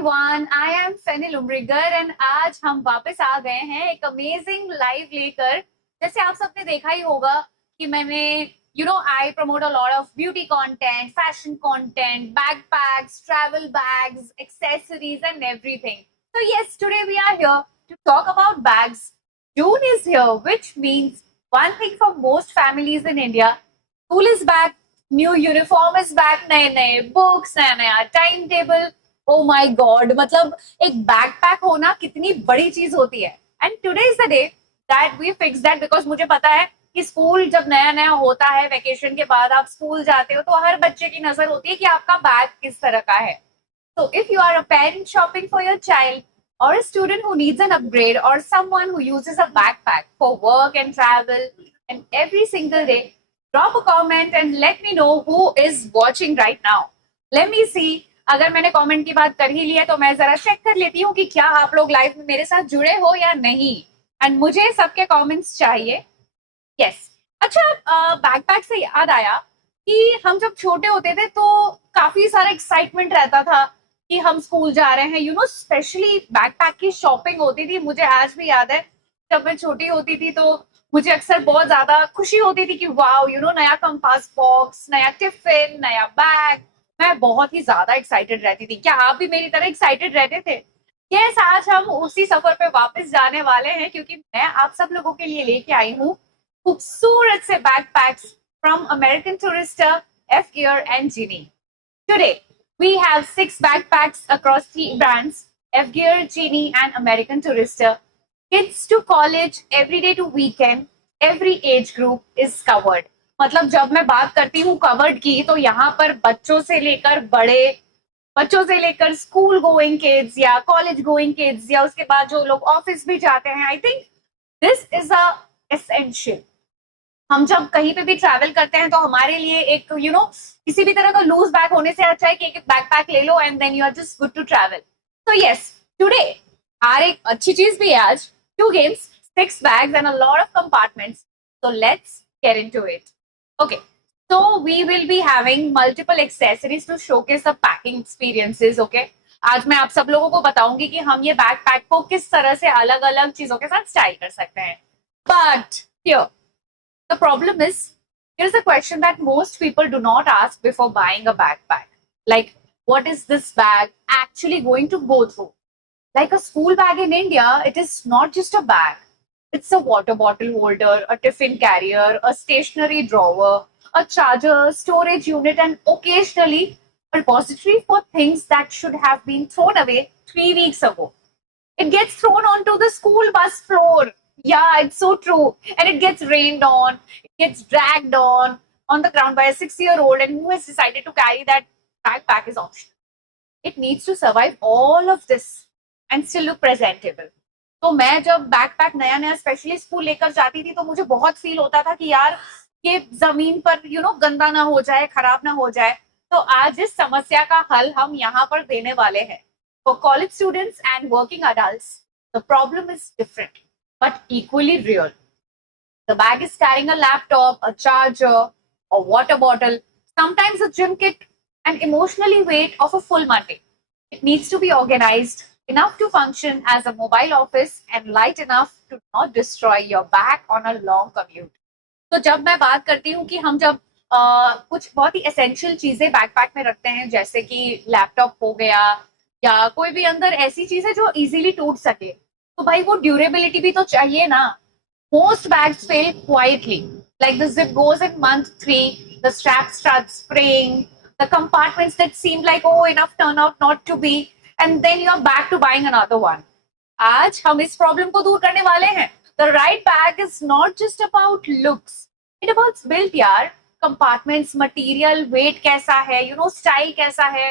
everyone, I am Fenil Umrigar and आज हम वापस आ गए हैं एक अमेजिंग लाइव लेकर। जैसे आप सबने देखा ही होगा कि मैंने I promote a lot of beauty content, fashion content, backpacks, travel bags, accessories and everything. So yes, today we are here to talk about bags. June is here, which means one thing for most families in India: school is back, new uniform is back, नए नए books, नया नया time table. Oh my god, मतलब एक backpack होना कितनी बड़ी चीज होती है। And today is the day that we fix that, because मुझे पता है कि स्कूल जब नया नया होता है, वेकेशन के बाद आप स्कूल जाते हो तो हर बच्चे की नजर होती है कि आपका बैग किस तरह का है। So if you are a parent shopping for your child, or a student who needs an upgrade, or someone who uses a backpack for work and travel and every single day, drop a comment and let me know who is watching right now. Let me see. अगर मैंने comment की बात कर ही लिया तो मैं जरा check कर लेती हूँ कि क्या आप लोग लाइव में मेरे साथ जुड़े हो या नहीं। एंड मुझे सबके कमेंट्स चाहिए। यस। अच्छा, बैकपैक से याद आया कि हम जब छोटे होते थे तो काफी सारा एक्साइटमेंट रहता था कि हम स्कूल जा रहे हैं। स्पेशली बैकपैक की शॉपिंग होती थी। मुझे आज भी याद है, जब मैं छोटी होती थी तो मुझे अक्सर बहुत ज्यादा खुशी होती थी कि वाओ, नया कंपास बॉक्स, नया टिफिन, नया बैग। मैं बहुत ही ज्यादा एक्साइटेड रहती थी। क्या आप भी मेरी तरह एक्साइटेड रहते थे? यस, आज हम उसी सफर पे वापस जाने वाले हैं, क्योंकि मैं आप सब लोगों के लिए लेके आई हूँ खूबसूरत से backpacks from American Tourister, F Gear and Genie. Today, we have 6 backpacks across 3 brands: F Gear, Genie and American Tourister. Kids to college, everyday to weekend, every age group is covered. मतलब जब मैं बात करती हूँ covered की, तो यहाँ पर बच्चों से लेकर बड़े, बच्चों से लेकर स्कूल गोइंग किड्स या कॉलेज गोइंग किड्स, या उसके बाद जो लोग ऑफिस भी जाते हैं, आई think this is a essential. हम जब कहीं पे भी ट्रैवल करते हैं तो हमारे लिए एक किसी भी तरह का लूज बैग होने से अच्छा है कि एक बैकपैक ले लो and then you are just good to travel. So yes, today और एक अच्छी चीज भी है आज, 2 games, 6 bags and a lot of compartments. So let's get into it. Okay, so we will be having multiple accessories to showcase the packing experiences. Okay, आज मैं आप सब लोगों को बताऊंगी कि हम ये बैकपैक को किस तरह से अलग अलग चीजों के साथ स्टाइल कर सकते हैं। But here the problem is, here's a question that most people do not ask before buying a backpack. Like, what is this bag actually going to go through? Like a school bag in India, it is not just a bag. It's a water bottle holder, a tiffin carrier, a stationery drawer, a charger, storage unit, and occasionally a repository for things that should have been thrown away 3 weeks ago. It gets thrown onto the school bus floor. Yeah, it's so true. And it gets rained on, it gets dragged on the ground by a 6-year-old, and who has decided to carry that backpack is optional. It needs to survive all of this and still look presentable. तो मैं जब backpack नया नया specially school लेकर जाती थी तो मुझे बहुत फील होता था कि यार ये जमीन पर गंदा ना हो जाए, खराब ना हो जाए। तो आज इस समस्या का हल हम यहाँ पर देने वाले हैं। For college students and working adults, the problem is different but equally real. The bag is carrying a laptop, a charger, a water bottle, sometimes a gym kit, and emotionally weight of a full Monday. It needs to be organized enough to function as a mobile office and light enough to not destroy your back on a long commute. तो जब मैं बात करती हूँ कि हम जब कुछ बहुत ही एसेंशियल चीजें बैकपैक में रखते हैं, जैसे कि लैपटॉप हो गया या कोई भी अंदर ऐसी चीज है जो इजीली टूट सके, तो भाई वो ड्यूरेबिलिटी भी तो चाहिए ना। Most bags fail quietly, like the zip goes in month 3, the strap starts fraying, the compartments that seem like oh enough turn out not to be, and then you're back to buying another one. आज हम इस problem को दूर करने वाले हैं। The right bag is not just about looks, it about built यार। Compartments, material, wait कैसा है, स्टाइल कैसा है,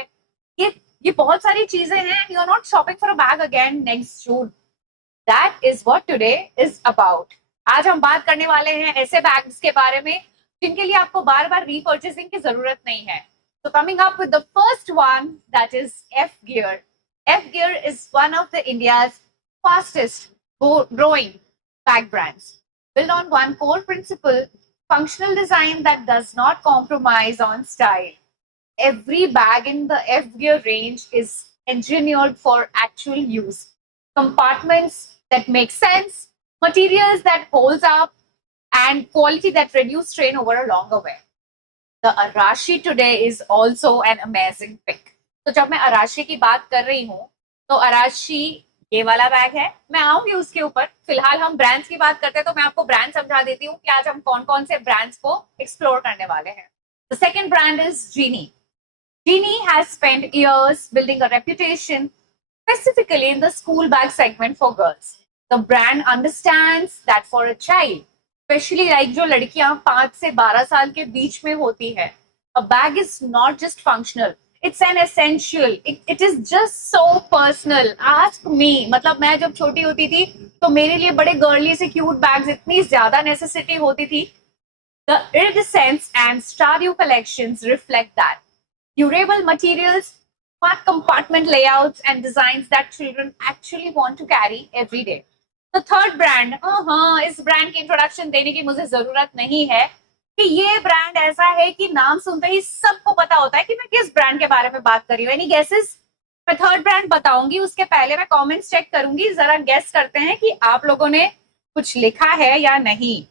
ये बहुत सारी चीजें हैं। You are not shopping for a bag again next June. That is what today is about. आज हम बात करने वाले हैं ऐसे बैग्स के बारे में जिनके लिए आपको बार बार रीपर्चेसिंग की जरूरत नहीं है। So coming up with the first one, that is F Gear. F Gear is one of the India's fastest growing bag brands, built on one core principle: functional design that does not compromise on style. Every bag in the F Gear range is engineered for actual use. Compartments that make sense, materials that holds up, and quality that reduce strain over a longer wear. The Arashi today is also an amazing pick. तो जब मैं अराशी की बात कर रही हूँ तो अराशी ये वाला बैग है, मैं आऊंगी उसके ऊपर. फिलहाल हम ब्रांड्स की बात करते हैं तो मैं आपको ब्रांड समझा देती हूँ कि आज हम कौन कौन से ब्रांड्स को एक्सप्लोर करने वाले हैं. The second brand is Genie. Genie has spent years building a reputation specifically in the school bag segment for girls. The brand understands that for a child, especially like जो लड़कियां 5 से 12 साल के बीच में होती है, a bag is not just functional, it's an essential. It is just so personal. Ask me. मतलब मैं जब छोटी होती थी तो मेरे लिए बड़े गर्ली से क्यूट बैग्स इतनी ज्यादा नेसेसिटी होती थी. The iridescence and Stadio collections reflect that. Durable materials, smart compartment layouts, and designs that children actually want to carry every day. The third brand, इस ब्रांड की इंट्रोडक्शन देने की मुझे जरूरत नहीं है कि ये ब्रांड ऐसा है कि नाम सुनते ही सबको पता होता है कि मैं किस ब्रांड के बारे में बात कर रही हूँ. Any guesses? मैं थर्ड ब्रांड बताऊंगी, उसके पहले मैं कमेंट्स चेक करूंगी. जरा गेस करते हैं कि आप लोगों ने कुछ लिखा है या नहीं.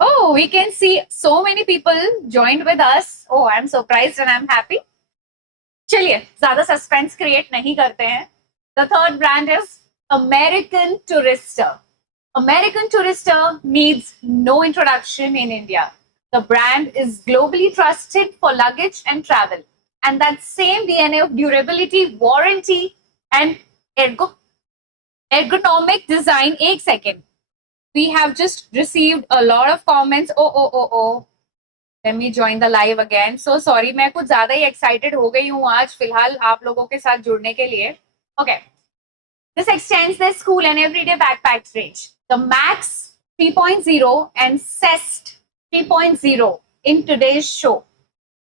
Oh, we can see so many people joined with us. Oh, I'm surprised and I'm happy. चलिए, ज़्यादा suspense create नहीं करते हैं. The third brand is American Tourister. American Tourister needs no introduction in India. The brand is globally trusted for luggage and travel. And that same DNA of durability, warranty, and ergonomic design. एक second. We have just received a lot of comments. Oh. Let me join the live again. So sorry, मैं कुछ ज़्यादा ही excited हो गई हूँ आज फिलहाल आप लोगों के साथ जुड़ने के लिए. Okay. This extends their school and everyday backpacks range. The Max 3.0 and Cest 3.0 in today's show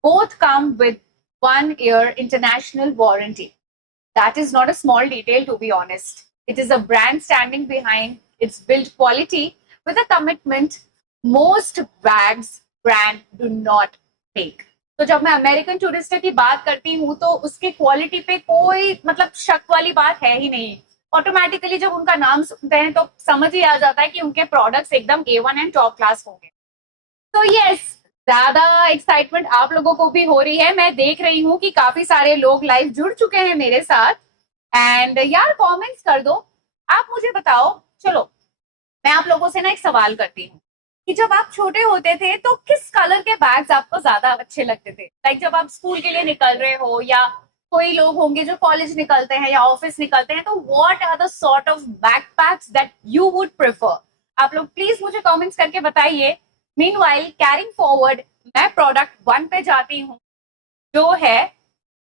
both come with 1-year international warranty. That is not a small detail, to be honest. It is a brand standing behind its build quality with a commitment most bags brand do not take. तो जब मैं American Tourister की बात करती हूँ तो उसके quality पे कोई मतलब शक वाली बात है ही नहीं. ऑटोमेटिकली जब उनका नाम सुनते हैं तो समझ ही आ जाता है कि उनके प्रोडक्ट्स एकदम A1 एंड टॉप क्लास होंगे. तो यस, ज्यादा एक्साइटमेंट आप लोगों को भी हो रही है. मैं देख रही हूँ कि काफी सारे लोग लाइव जुड़ चुके हैं मेरे साथ. एंड यार कमेंट्स कर दो. आप मुझे बताओ. चलो मैं आप लोगों से ना एक सवाल करती हूँ कि जब आप छोटे होते थे तो किस कलर के बैग्स आपको ज्यादा अच्छे लगते थे. लाइक जब आप स्कूल के लिए निकल रहे हो या कोई लोग होंगे जो कॉलेज निकलते हैं या ऑफिस निकलते हैं, तो what are the sort of backpacks that you would prefer. आप लोग प्लीज मुझे कमेंट्स करके बताइए. मीनवाइल कैरिंग फॉरवर्ड, मैं प्रोडक्ट 1 पे जाती हूँ जो है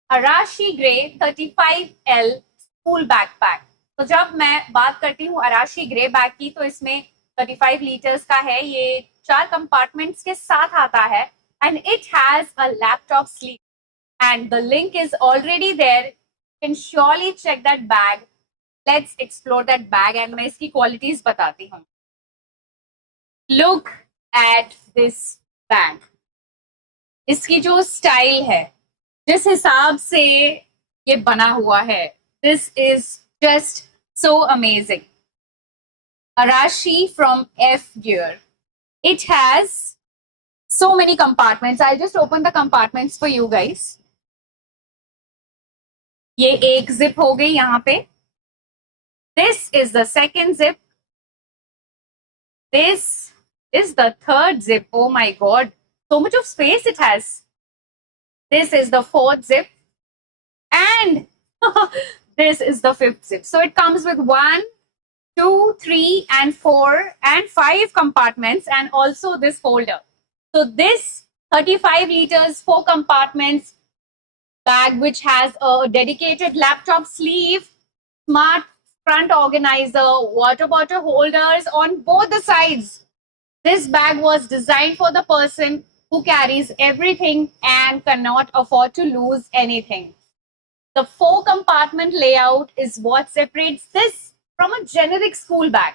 अराशी ग्रे 35L स्कूल बैकपैक. तो जब मैं बात करती हूँ अराशी ग्रे बैग की तो इसमें 35 लीटर्स का है. ये 4 कंपार्टमेंट्स के साथ आता है and it has a laptop sleeve and the link is already there. You can surely check that bag. Let's explore that bag and मैं इसकी क्वालिटीज बताती हूँ. Look at this bag. इसकी जो स्टाइल है, जिस हिसाब से ये बना हुआ है, this is just so amazing. Arashi from F Gear. It has so many compartments. I'll just open the compartments for you guys. ये एक zip हो गई यहाँ पे. This is the second zip. This is the third zip. Oh my god, so much of space it has. This is the fourth zip. And this is the fifth zip. So it comes with 1, 2, 3, and 4, and 5 compartments, and also this holder. So this 35 liters, 4 compartments bag, which has a dedicated laptop sleeve, smart front organizer, water bottle holders on both the sides. This bag was designed for the person who carries everything and cannot afford to lose anything. The 4 compartment layout is what separates this from a generic school bag.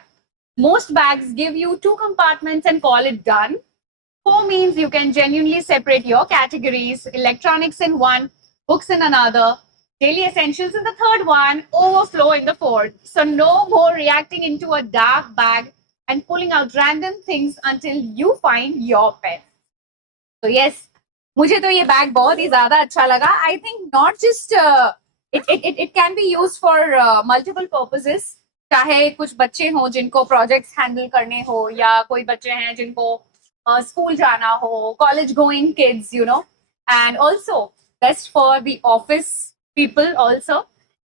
Most bags give you 2 compartments and call it done. 4 means you can genuinely separate your categories, electronics in one, books in another, daily essentials in the third one, overflow in the fourth. So no more reacting into a dark bag and pulling out random things until you find your pen. So yes, मुझे तो ये bag बहुत ही ज्यादा अच्छा लगा. I think not just it can be used for multiple purposes. चाहे कुछ बच्चे हों जिनको प्रोजेक्ट्स हैंडल करने हो, या कोई बच्चे हैं जिनको स्कूल जाना हो, college going kids, you know, and also best for the office people also.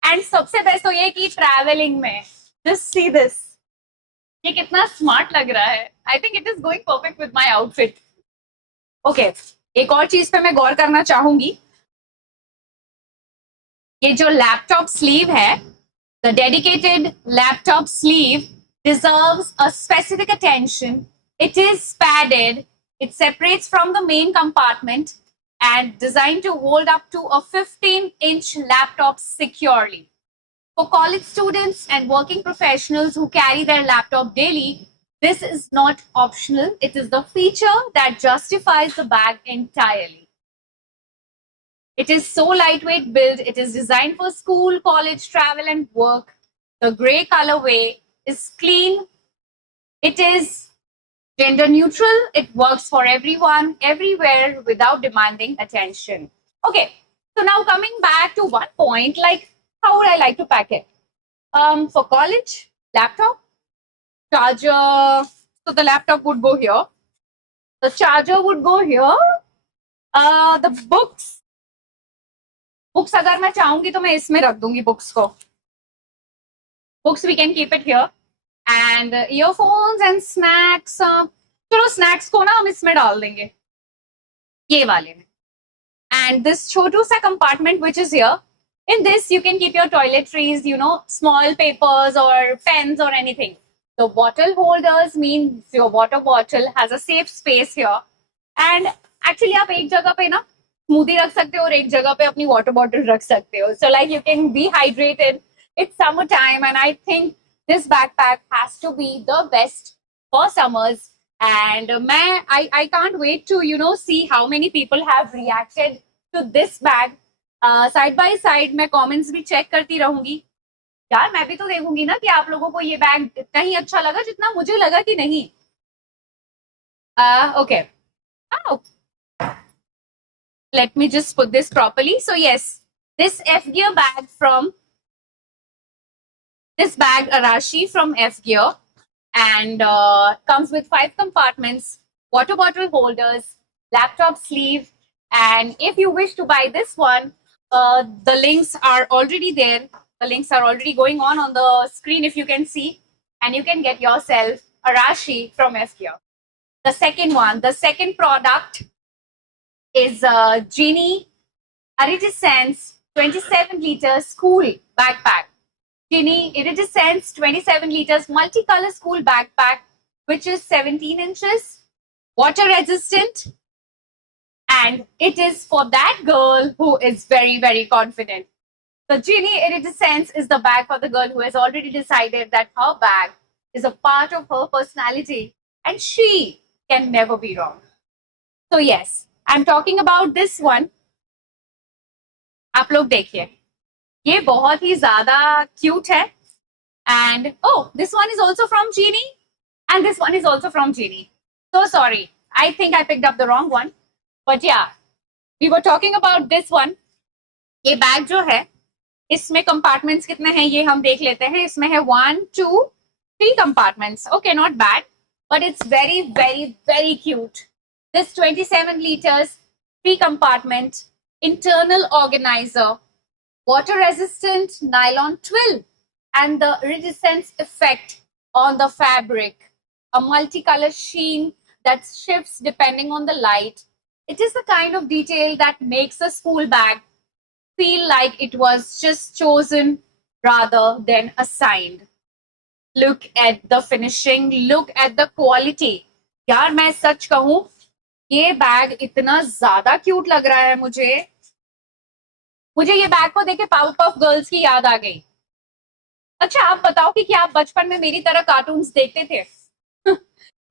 And सबसे बेस्ट तो ये कि ट्रैवलिंग में जस्ट सी दिस, ये कितना स्मार्ट लग रहा है. I think it is going perfect with my outfit. Okay, एक और चीज पे मैं गौर करना चाहूंगी. ये जो लैपटॉप स्लीव है, the dedicated laptop sleeve deserves a specific attention. It is padded, it separates from the main compartment and designed to hold up to a 15-inch laptop securely. For college students and working professionals who carry their laptop daily, this is not optional. It is the feature that justifies the bag entirely. It is so lightweight build. It is designed for school, college, travel, and work. The gray colorway is clean. It is gender neutral. It works for everyone, everywhere, without demanding attention. Okay, so now coming back to one point, like how would I like to pack it? For college, laptop, charger. So the laptop would go here. The charger would go here. The books. Books अगर मैं चाहूंगी तो मैं इसमें रख दूंगी books को. Books we can keep it here. And earphones and snacks, चलो स्नैक्स को ना हम इसमें डाल देंगे, ये वाले में. एंड दिस छोटू सा compartment which is here, in this you can keep your toiletries, you know, small papers or pens or anything. The bottle holders means your water bottle has a safe space here. And actually आप एक जगह पे ना smoothie रख सकते हो और एक जगह पे अपनी वाटर बॉटल रख सकते हो. So like you can be hydrated. It's summer time and I think this backpack has to be the best for summers. And I can't wait to, you know, see how many people have reacted to this bag. Side by side मैं comments भी check करती रहूंगी. यार मैं भी तो देखूंगी ना कि आप लोगों को ये बैग इतना ही अच्छा लगा जितना मुझे लगा कि नहीं. Okay, let me just put this properly. So yes, this F Gear bag from this bag Arashi from F Gear, and comes with 5 compartments, water bottle holders, laptop sleeve. And if you wish to buy this one, the links are already there. The links are already going on the screen if you can see, and you can get yourself Arashi from F Gear. The second one, the second product is Genie Iridescence 27 liter school backpack. Genie Iridescence 27 liters multicolor school backpack, which is 17 inches, water resistant, and it is for that girl who is very, very confident. The Genie Iridescence is the bag for the girl who has already decided that her bag is a part of her personality and she can never be wrong. So yes, I'm talking about this one. आप लोग देखिए, ये बहुत ही ज्यादा cute है. And oh, this one is also from Genie and this one is also from Genie. So sorry, I think I picked up the wrong one. But yeah, we were talking about this one. ये bag जो है, इसमें compartments कितने हैं ये हम देख लेते हैं. इसमें है 1, 2, 3 compartments. Okay, not bad, but it's very, very, very cute. This 27 liters, 3 compartment, internal organizer, water resistant nylon twill, and the iridescence effect on the fabric, a multicolor sheen that shifts depending on the light. It is the kind of detail that makes a school bag feel like it was just chosen rather than assigned. Look at the finishing, look at the quality. यार मैं सच कहूं, ये bag इतना ज्यादा cute लग रहा है मुझे ये बैग को देखे पावरपफ गर्ल्स की याद आ गई. अच्छा आप बताओ कि क्या आप बचपन में मेरी तरह कार्टून्स देखते थे?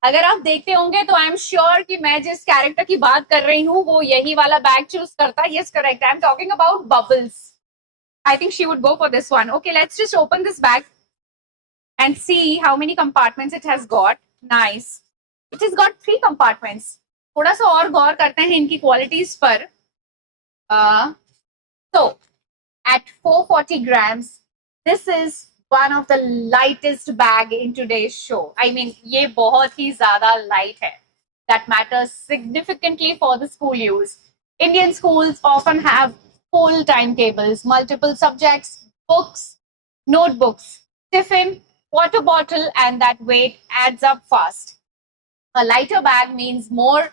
अगर आप देखते होंगे तो आई एम श्योर कि मैं जिस कैरेक्टर की बात कर रही हूँ वो यही वाला बैग चूज करता. Yes correct, I am talking about bubbles. I think she would go for this one. Okay, let's just open this bag and see how many compartments it has got. Nice. It has got 3 compartments. थोड़ा सा और गौर करते हैं इनकी qualities पर. So at 440 grams, this is one of the lightest bag in today's show. I mean, ये बहुत ही ज़्यादा light है. That matters significantly for the school use. Indian schools often have full timetables, multiple subjects, books, notebooks, tiffin, water bottle, and that weight adds up fast. A lighter bag means more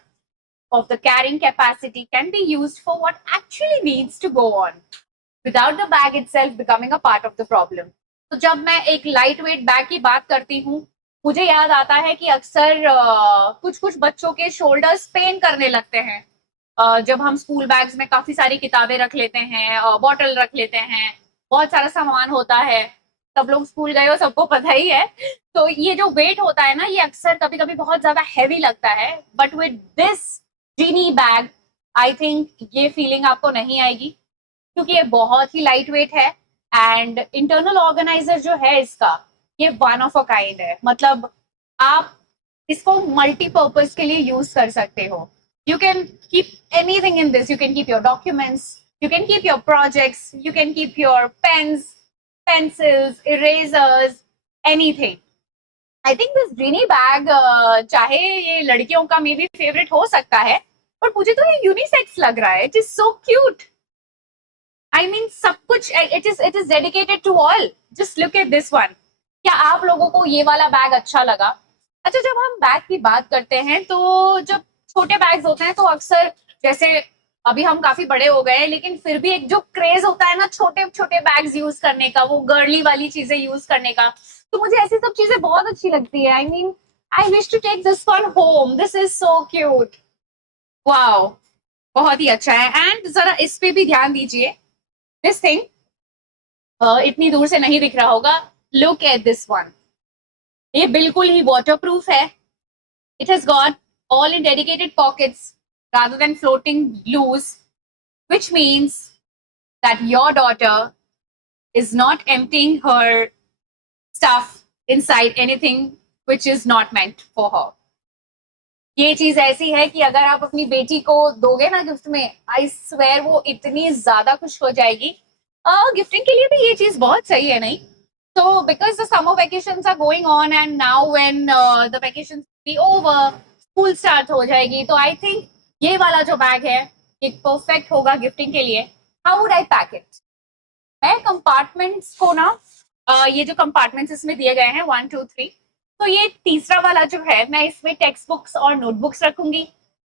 of the carrying capacity can be used for what actually needs to go on, without the bag itself becoming a part of the problem. तो जब मैं एक light weight bag की बात करती हूँ, मुझे याद आता है कि अक्सर कुछ कुछ बच्चों के शोल्डर्स पेन करने लगते हैं जब हम स्कूल बैग्स में काफी सारी किताबें रख लेते हैं, बॉटल रख लेते हैं, बहुत सारा सामान होता है. सब लोग स्कूल गए हो, सबको पता ही है. तो ये जो वेट होता है ना, ये अक्सर कभी कभी बहुत ज्यादा हैवी लगता है. But with this Genie bag I think ये फीलिंग आपको नहीं आएगी, क्योंकि ये बहुत ही लाइट वेट है. एंड इंटरनल ऑर्गेनाइजर जो है इसका, ये वन ऑफ अ काइंड है. मतलब आप इसको मल्टीपर्पज के लिए यूज कर सकते हो. You can keep anything in this. You can keep your documents, you can keep your projects, you can keep your pens, pencils, erasers, anything. I think this Genie bag चाहे ये लड़कियों का may be favourite हो सकता है, पर मुझे तो ये यूनिसेक्स लग रहा है. It is so cute. I mean सब कुछ it is dedicated to all. Just look at this one. क्या आप लोगों को ये वाला बैग अच्छा लगा? अच्छा, जब हम बैग की बात करते हैं तो जब छोटे बैग्स होते हैं तो अक्सर, जैसे अभी हम काफी बड़े हो गए हैं, लेकिन फिर भी एक जो क्रेज होता है ना छोटे छोटे बैग्स यूज करने का, वो गर्ली वाली चीजें यूज करने का, तो मुझे ऐसी सब चीजें बहुत अच्छी लगती है. I mean I wish to take this one home. This is so cute. Wow, बहुत ही अच्छा है. एंड जरा इस पे भी ध्यान दीजिए. दिस थिंग इतनी दूर से नहीं दिख रहा होगा. Look at this one. ये बिल्कुल ही वाटरप्रूफ है. It has got all in dedicated pockets rather than floating loose, which means that your daughter is not emptying her stuff inside anything which is not meant for her. ये चीज ऐसी है कि अगर आप अपनी बेटी को दोगे ना गिफ्ट में, आई स्वेयर वो इतनी ज्यादा खुश हो जाएगी. गिफ्टिंग के लिए भी ये चीज बहुत सही है, नहीं? So because the summer vacations are going on and now when the vacations be over, school start हो जाएगी, तो आई थिंक ये वाला जो बैग है ये परफेक्ट होगा गिफ्टिंग के लिए. How would I pack it? मैं कंपार्टमेंट्स को ना, ये जो कंपार्टमेंट्स इसमें दिए गए हैं 1 2 3, तो ये तीसरा वाला जो है, मैं इसमें टेक्स्ट बुक्स और नोटबुक्स रखूंगी.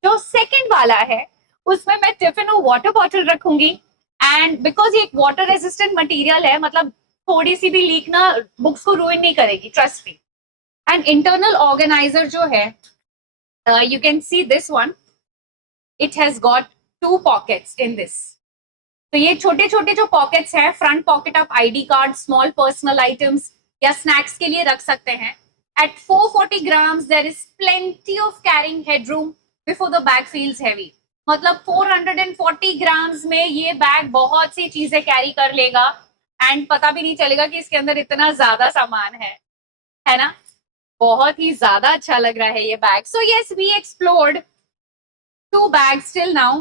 जो सेकंड वाला है उसमें मैं टिफिन और वाटर बॉटल रखूंगी. एंड बिकॉज ये एक वाटर रेजिस्टेंट मटेरियल है, मतलब थोड़ी सी भी लीक ना बुक्स को रूइन नहीं करेगी, trust me. And internal organiser जो है, you can see this one. It has got 2 pockets in this. तो ये छोटे छोटे जो पॉकेट्स हैं, फ्रंट पॉकेट आप ID card, small personal items या स्नैक्स के लिए रख सकते हैं. At 440 grams, there is plenty of carrying headroom before the bag feels heavy. मतलब 440 grams में ये बैग बहुत सी चीजें कैरी कर लेगा एंड पता भी नहीं चलेगा कि इसके अंदर इतना ज्यादा सामान है ना? बहुत ही ज्यादा अच्छा लग रहा है ये bag. So yes, we explored 2 bags till now.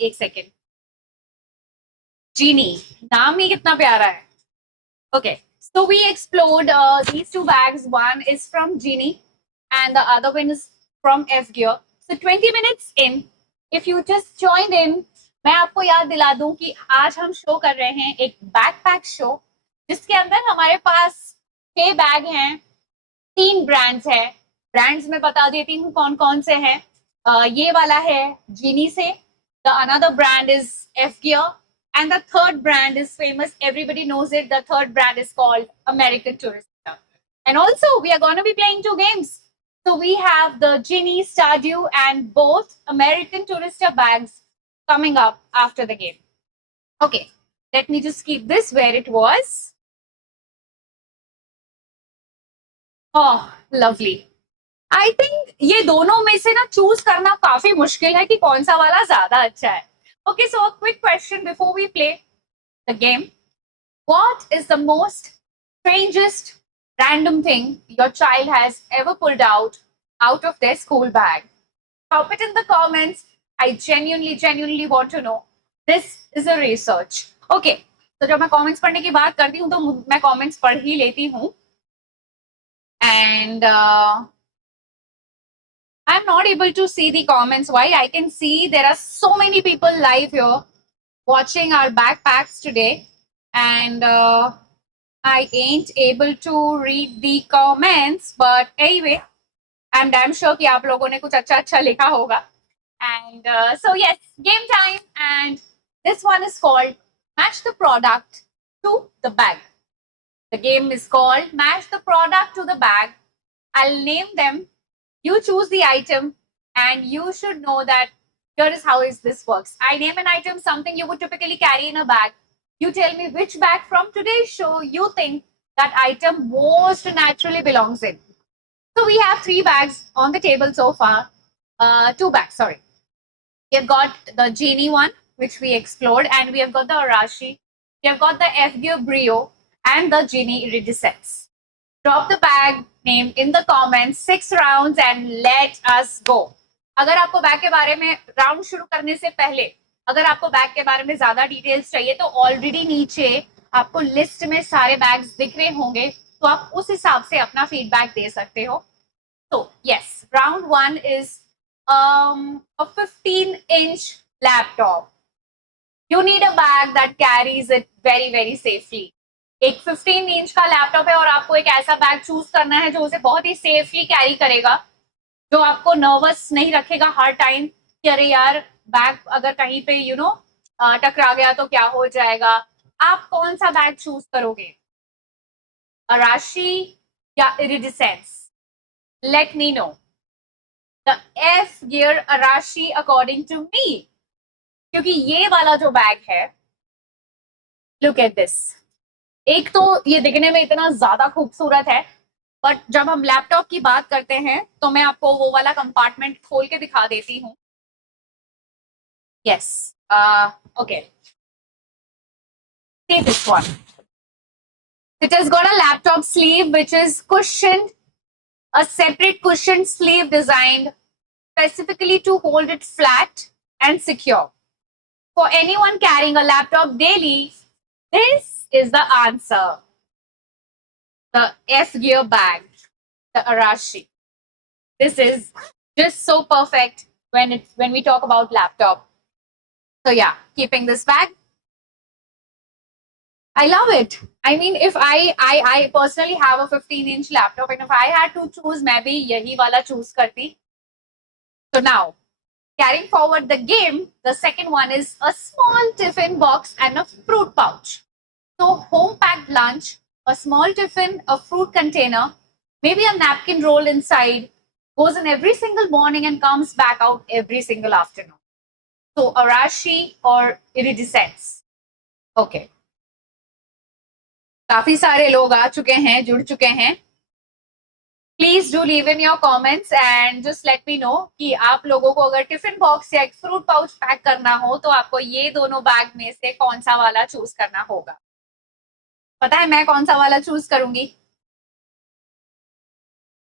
एक सेकेंड. जीनी, नाम ही कितना प्यारा है. Okay, so we explored these 2 bags. One is from Genie and the other one is from F Gear. So 20 minutes in, if you just joined in, मैं आपको याद दिला दूं कि आज हम शो कर रहे हैं एक बैकपैक शो, जिसके अंदर हमारे पास 6 बैग हैं. 3 ब्रांड्स है. ब्रांड्स में बता देती हूँ कौन कौन से हैं. ये वाला है जीनी से. The another brand is F gear and the third brand is famous, everybody knows it. The third brand is called American Tourister. And also we are gonna be playing 2 games. So we have the Genie, Stardew and both American Tourister bags coming up after the game. Okay, let me just keep this where it was. Oh, lovely. I think ये दोनों में से ना choose करना काफी मुश्किल है कि कौन सा वाला ज्यादा अच्छा है. Okay, so a quick question before we play the game. What is the most strangest random thing your child has ever pulled out of their school bag? Drop it in the comments. I genuinely want to know. This is a research. Okay. तो जब मैं comments पढ़ने की बात करती हूँ तो मैं comments पढ़ ही लेती हूँ. And I'm not able to see the comments. Why? I can see there are so many people live here watching our backpacks today. And I ain't able to read the comments. But anyway, I'm damn sure कि आप लोगों ने कुछ अच्छा लिखा होगा. And so yes, game time. And this one is called Match the Product to the Bag. The game is called Match the Product to the Bag. I'll name them. You choose the item and you should know that here is how this works. I name an item, something you would typically carry in a bag. You tell me which bag from today's show you think that item most naturally belongs in. So we have 3 bags on the table so far. 2 bags, sorry. We have got the Genie one, which we explored, and we have got the Arashi. We have got the F-Gear Brio and the Genie Iridescence. Drop the bag name in the comments, 6 rounds and let us go. अगर आपको bag के बारे में round शुरू करने से पहले अगर आपको बैग के बारे में ज्यादा डिटेल्स चाहिए तो ऑलरेडी नीचे आपको लिस्ट में सारे बैग्स दिख रहे होंगे तो आप उस हिसाब से अपना फीडबैक दे सकते हो. So yes, round 1 is a 15-inch laptop. You need a bag that carries it very safely. एक 15 इंच का लैपटॉप है और आपको एक ऐसा बैग चूज करना है जो उसे बहुत ही सेफली कैरी करेगा, जो आपको नर्वस नहीं रखेगा हर टाइम कि अरे यार बैग अगर कहीं पे टकरा गया तो क्या हो जाएगा. आप कौन सा बैग चूज करोगे, अराशी या iridescence? Let me know. The F gear Arashi according to me, क्योंकि ये वाला जो बैग है, लुक एट दिस. एक तो ये दिखने में इतना ज्यादा खूबसूरत है, बट जब हम लैपटॉप की बात करते हैं तो मैं आपको वो वाला कंपार्टमेंट खोल के दिखा देती हूँ. Yes, okay, see this one. It has got a laptop sleeve which is cushioned, a separate cushioned sleeve designed specifically to hold it flat and secure. For anyone carrying a laptop daily, this is the answer. The F-Gear bag, the Arashi. This is just so perfect when we talk about laptop. So yeah, keeping this bag. I love it. I mean, if I personally have a 15-inch laptop, and if I had to choose, maybe yahi wala choose karti. So now, carrying forward the game, the second one is a small tiffin box and a fruit pouch. So home packed lunch, a small tiffin, a fruit container, maybe a napkin roll inside, goes in every single morning and comes back out every single afternoon. So Arashi or Iridescence. Okay. काफी सारे लोग आ चुके हैं, जुड़ चुके हैं. Please do leave in your comments and just let me no कि आप लोगों को अगर टिफिन बॉक्स या एक फ्रूट पाउच पैक करना हो तो आपको ये दोनों बैग में से कौन सा वाला चूज करना होगा. पता है मैं कौन सा वाला चूज करूंगी?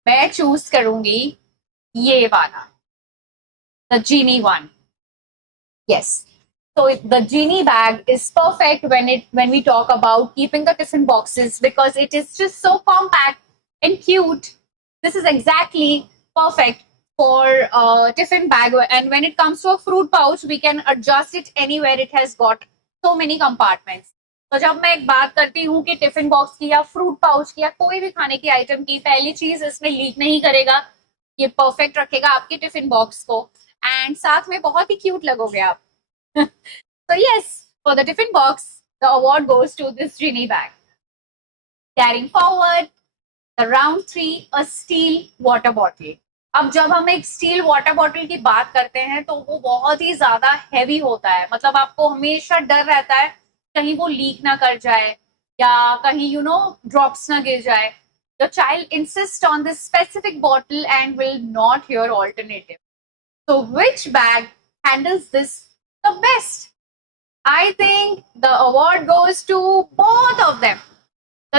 मैं चूज करूंगी ये वाला, the Genie one. Yes. So the Genie bag is perfect when we talk about keeping the tiffin boxes because it is just so compact and cute. This is exactly perfect for a tiffin bag. And when it comes to a fruit pouch, we can adjust it anywhere. It has got so many compartments. तो जब मैं एक बात करती हूँ कि tiffin box की या फ्रूट पाउच की या कोई भी खाने की आइटम की, पहली चीज इसमें लीक नहीं करेगा, ये परफेक्ट रखेगा आपके टिफिन बॉक्स को एंड साथ में बहुत ही क्यूट लगोगे आप. So yes, for the tiffin box, the award goes to this Genie bag. Carrying forward, the round 3, a steel water bottle. अब जब हम एक स्टील वाटर बॉटल की बात करते हैं तो वो बहुत ही ज्यादा हैवी होता है. मतलब आपको हमेशा डर रहता है कहीं वो लीक ना कर जाए या कहीं ड्रॉप्स ना गिर जाए. Your child insists on this specific bottle and will not hear alternative. So which bag handles this the best? I think the award goes to both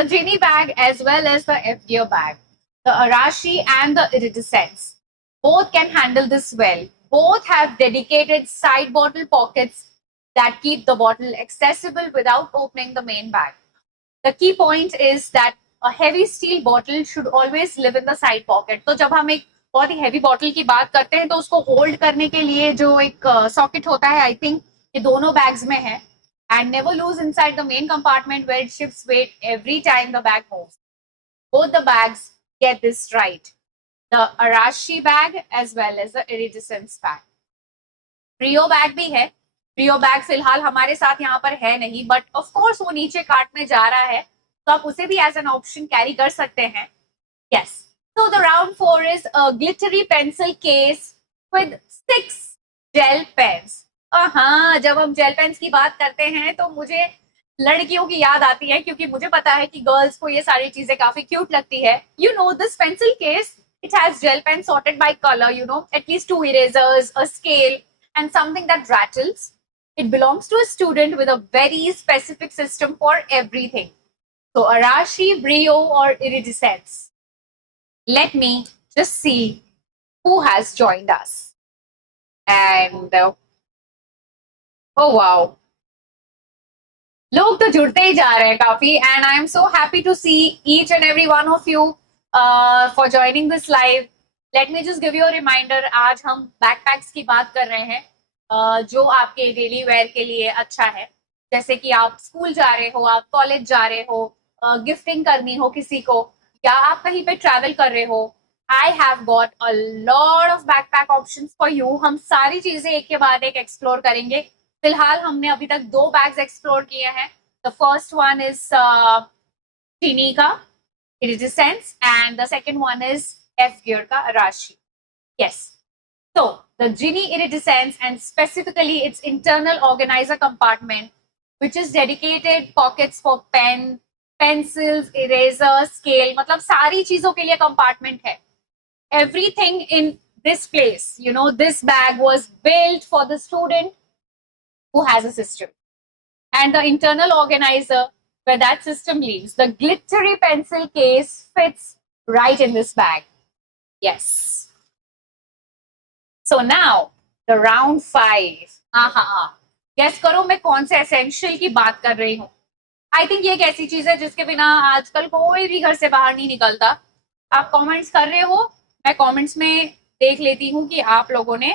the Genie bag as well as the F gear bag, the Arashi and the Iridescence, both can handle this well. Both have dedicated side bottle pockets that keep the bottle accessible without opening the main bag. The key point is that a heavy steel bottle should always live in the side pocket. तो जब हम एक बहुत ही heavy bottle की बात करते हैं तो उसको hold करने के लिए जो एक socket होता है, I think ये दोनों bags में है. And never lose inside the main compartment where it shifts weight every time the bag moves. Both the bags get this right. The Arashi bag as well as the Iridescence bag. Brio bag भी है. Brio bag फिलहाल हमारे साथ यहाँ पर है नहीं, but of course वो नीचे कार्ट में जा रहा है, तो आप उसे भी as an option carry कर सकते हैं. Yes. So the round 4 is a glittery pencil case with 6 gel pens. हाँ, जब हम जेल पेन्स की बात करते हैं तो मुझे लड़कियों की याद आती है, क्योंकि मुझे पता है कि गर्ल्स को ये सारी चीजें काफी क्यूट लगती है. You know, this pencil case, it has gel pens sorted by color, you know, at least 2 erasers, a scale, and something that rattles. It belongs to a student with a very specific system for everything. So Arashi, Brio, or Iridescence? Let me just see who has joined us. And oh wow, लोग तो जुड़ते ही जा रहे हैं काफी, and I am so happy to see each and every one of you for joining this live. Let me just give you a reminder. आज हम backpacks की बात कर रहे हैं जो आपके डेली वेयर के लिए अच्छा है, जैसे कि आप स्कूल जा रहे हो, आप कॉलेज जा रहे हो, गिफ्टिंग करनी हो किसी को, या आप कहीं पे ट्रैवल कर रहे हो. I have got a lot of backpack options for you. हम सारी चीजें एक के बाद एक एक्सप्लोर करेंगे. फिलहाल हमने अभी तक 2 बैग्स एक्सप्लोर किए हैं. The first one is Genie का Iridescence and the second one is F gear का Arashi. Yes. So the Genie Iridescence and specifically its internal organizer compartment, which is dedicated pockets for pen, pencils, eraser, scale, मतलब सारी चीजों के लिए compartment है. Everything in this place, you know, this bag was built for the student who has a system. And the internal organizer where that system lives, the glittery pencil case fits right in this bag. Yes. So now the round 5. Guess करो मैं कौन से essential की बात कर रही हूँ. I think ये एक ऐसी चीज है जिसके बिना आजकल कोई भी घर से बाहर नहीं निकलता. आप कमेंट्स कर रहे हो, मैं कमेंट्स में देख लेती हूँ कि आप लोगों ने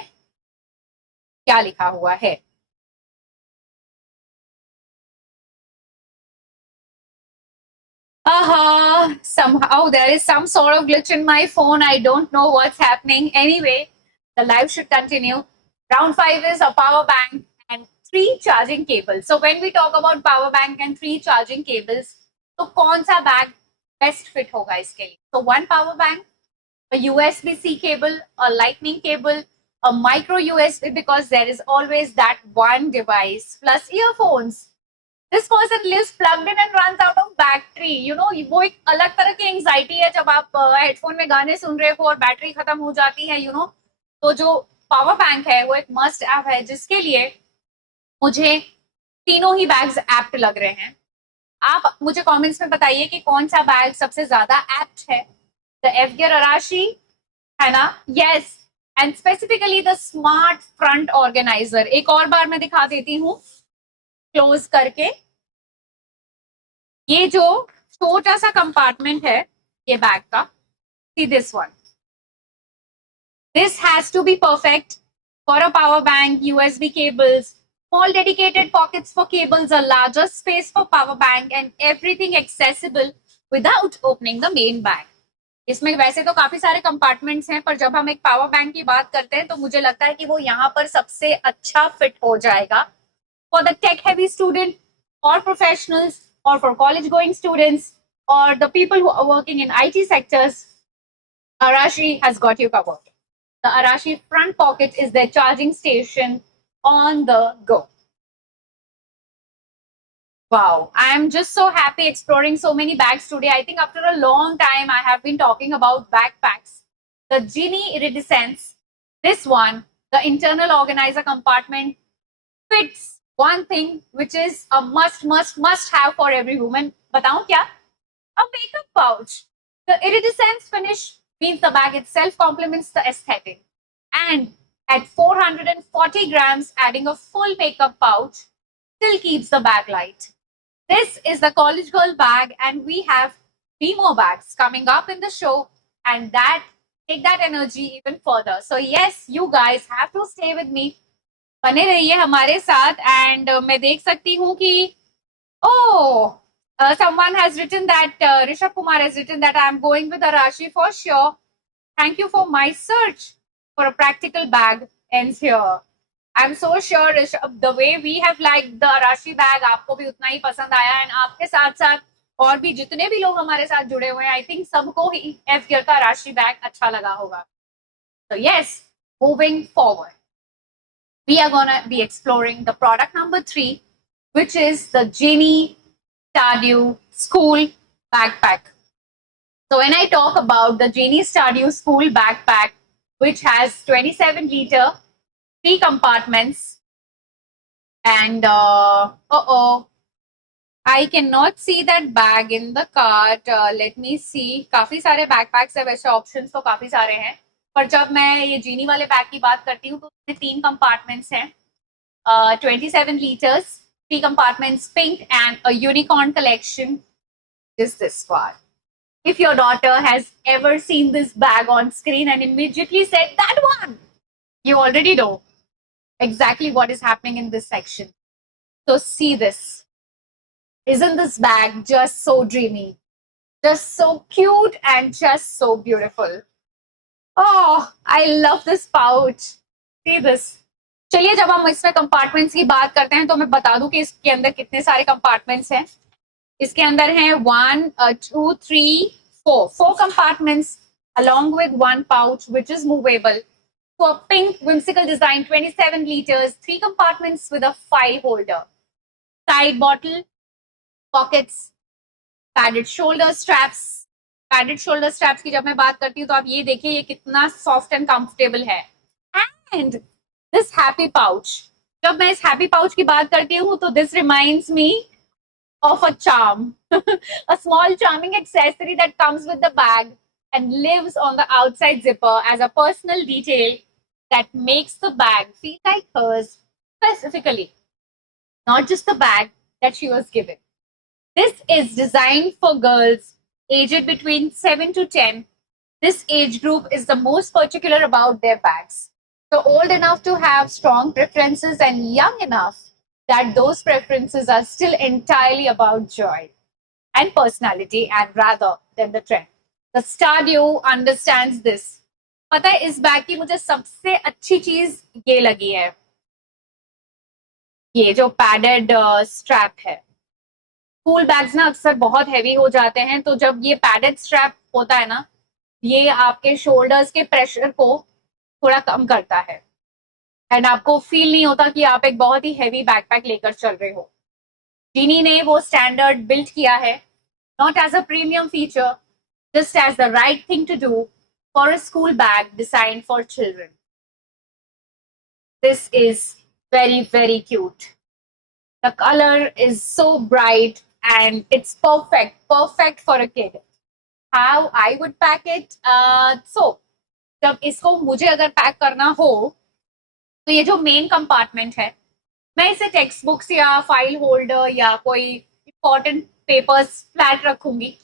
क्या लिखा हुआ है. Somehow there is some sort of glitch in my phone. I don't know what's happening. Anyway, the live should continue. Round 5 is a power bank and 3 charging cables. So when we talk about power bank and 3 charging cables, तो कौन सा bag best fit होगा इसके लिए? So one power bank, a USB-C cable, a lightning cable, a micro USB, because there is always that one device, plus earphones. This person lives plugged in and runs out of battery. You know, वो एक अलग तरह की anxiety है जब आप headphone में गाने सुन रहे हो और बैटरी खत्म हो जाती है, you know. तो जो पावर बैंक है वो एक मस्ट ऐप है जिसके लिए मुझे तीनों ही बैग्स एप्ट लग रहे हैं. आप मुझे कमेंट्स में बताइए कि कौन सा बैग सबसे ज्यादा एप्ट है. द F gear Arashi है ना? Yes. And specifically the smart front organiser. एक और बार मैं दिखा देती हूँ क्लोज करके. ये जो छोटा सा कंपार्टमेंट है ये बैग का, see this one. This has to be perfect for a power bank, USB cables, small dedicated pockets for cables, a larger space for power bank, and everything accessible without opening the main bag. इसमें वैसे तो काफी सारे compartments हैं, पर जब हम एक पावर बैंक की बात करते हैं तो मुझे लगता है कि वो यहाँ पर सबसे अच्छा फिट हो जाएगा. For the tech-heavy student or professionals, or for college-going students, or the people who are working in IT sectors, Arashi has got you covered. The Arashi front pocket is their charging station on the go. Wow, I am just so happy exploring so many bags today. I think after a long time, I have been talking about backpacks. The Genie Iridescence, this one, the internal organizer compartment fits one thing which is a must have for every woman. बताऊं क्या? a makeup pouch. The iridescent finish means the bag itself complements the aesthetic. And at 440 grams, adding a full makeup pouch still keeps the bag light. This is the College Girl bag, and we have 3 more bags coming up in the show, and that take that energy even further. So yes, you guys have to stay with me. बने रहिए हमारे साथ and मैं देख सकती हूँ कि oh someone has written that Rishabh Kumar has written that I am going with Arashi for sure. Thank you for my search for a practical bag ends here. I'm so sure Rishabh, the way we have liked the Arashi bag, आपको भी उतना ही पसंद आया and आपके साथ साथ और भी जितने भी लोग हमारे साथ जुड़े हुए हैं, आई थिंक सबको ही एफ गियर का राशि बैग अच्छा लगा होगा. So yes, moving forward, we are gonna be exploring the product number 3, which is the Genie Stardew School Backpack. So when I talk about the Genie Stardew School Backpack, which has 27-liter, 3 compartments, and I cannot see that bag in the cart. Let me see. काफी सारे backpacks है, वैसे options तो काफी सारे हैं, पर जब मैं ये जीनी वाले बैग की बात करती हूँ तो उसमें 3 compartments हैं. 27 liters, 3 compartments, pink, and a unicorn collection is this one. If your daughter has ever seen this bag on screen and immediately said that one, you already know exactly what is happening in this section. So see this. Isn't this bag just so dreamy, just so cute, and just so beautiful? Oh, I love this pouch. See this. चलिए जब हम इसमें compartments की बात करते हैं तो मैं बता दूं कि इसके अंदर कितने सारे कंपार्टमेंट्स हैं. इसके अंदर हैं 1, 2, 3, 4 compartments along with 1 pouch which is movable. So a pink whimsical design, 27 liters, 3 compartments with a file holder, side bottle, pockets, padded shoulder straps. Padded shoulder straps की जब मैं बात करती हूँ तो आप ये देखिए ये कितना सॉफ्ट एंड कंफर्टेबल है. एंड दिस हैप्पी पाउच, जब मैं इस हैप्पी पाउच की बात करती हूँ तो this reminds me of a charm, a small charming accessory that comes with the bag and lives on the outside zipper as a personal detail that makes the bag feel like hers specifically, not just the bag that she was given. This is designed for girls aged between 7 to 10. This age group is the most particular about their bags. So old enough to have strong preferences and young enough that those preferences are still entirely about joy and personality and rather than the trend. The Stardew understands this. पता है इस bag की मुझे सबसे अच्छी चीज ये लगी है, ये जो पैडेड स्ट्रैप है. स्कूल बैग्स ना अक्सर बहुत हैवी हो जाते हैं, तो जब ये पैडेड स्ट्रैप होता है ना, ये आपके शोल्डर्स के प्रेशर को थोड़ा कम करता है एंड आपको फील नहीं होता कि आप एक बहुत ही हैवी बैकपैक लेकर चल रहे हो. जीनी ने वो स्टैंडर्ड बिल्ड किया है, not as a premium feature, just as the right thing to do for a school bag design for children. This is very, very cute. The color is so bright and it's perfect for a kid. How I would pack it? So, जब इसको मुझे अगर pack करना हो तो ये जो main compartment है, मैं इसे टेक्स्ट बुक्स या फाइल होल्डर या कोई इंपॉर्टेंट पेपर्स फ्लैट रखूंगी,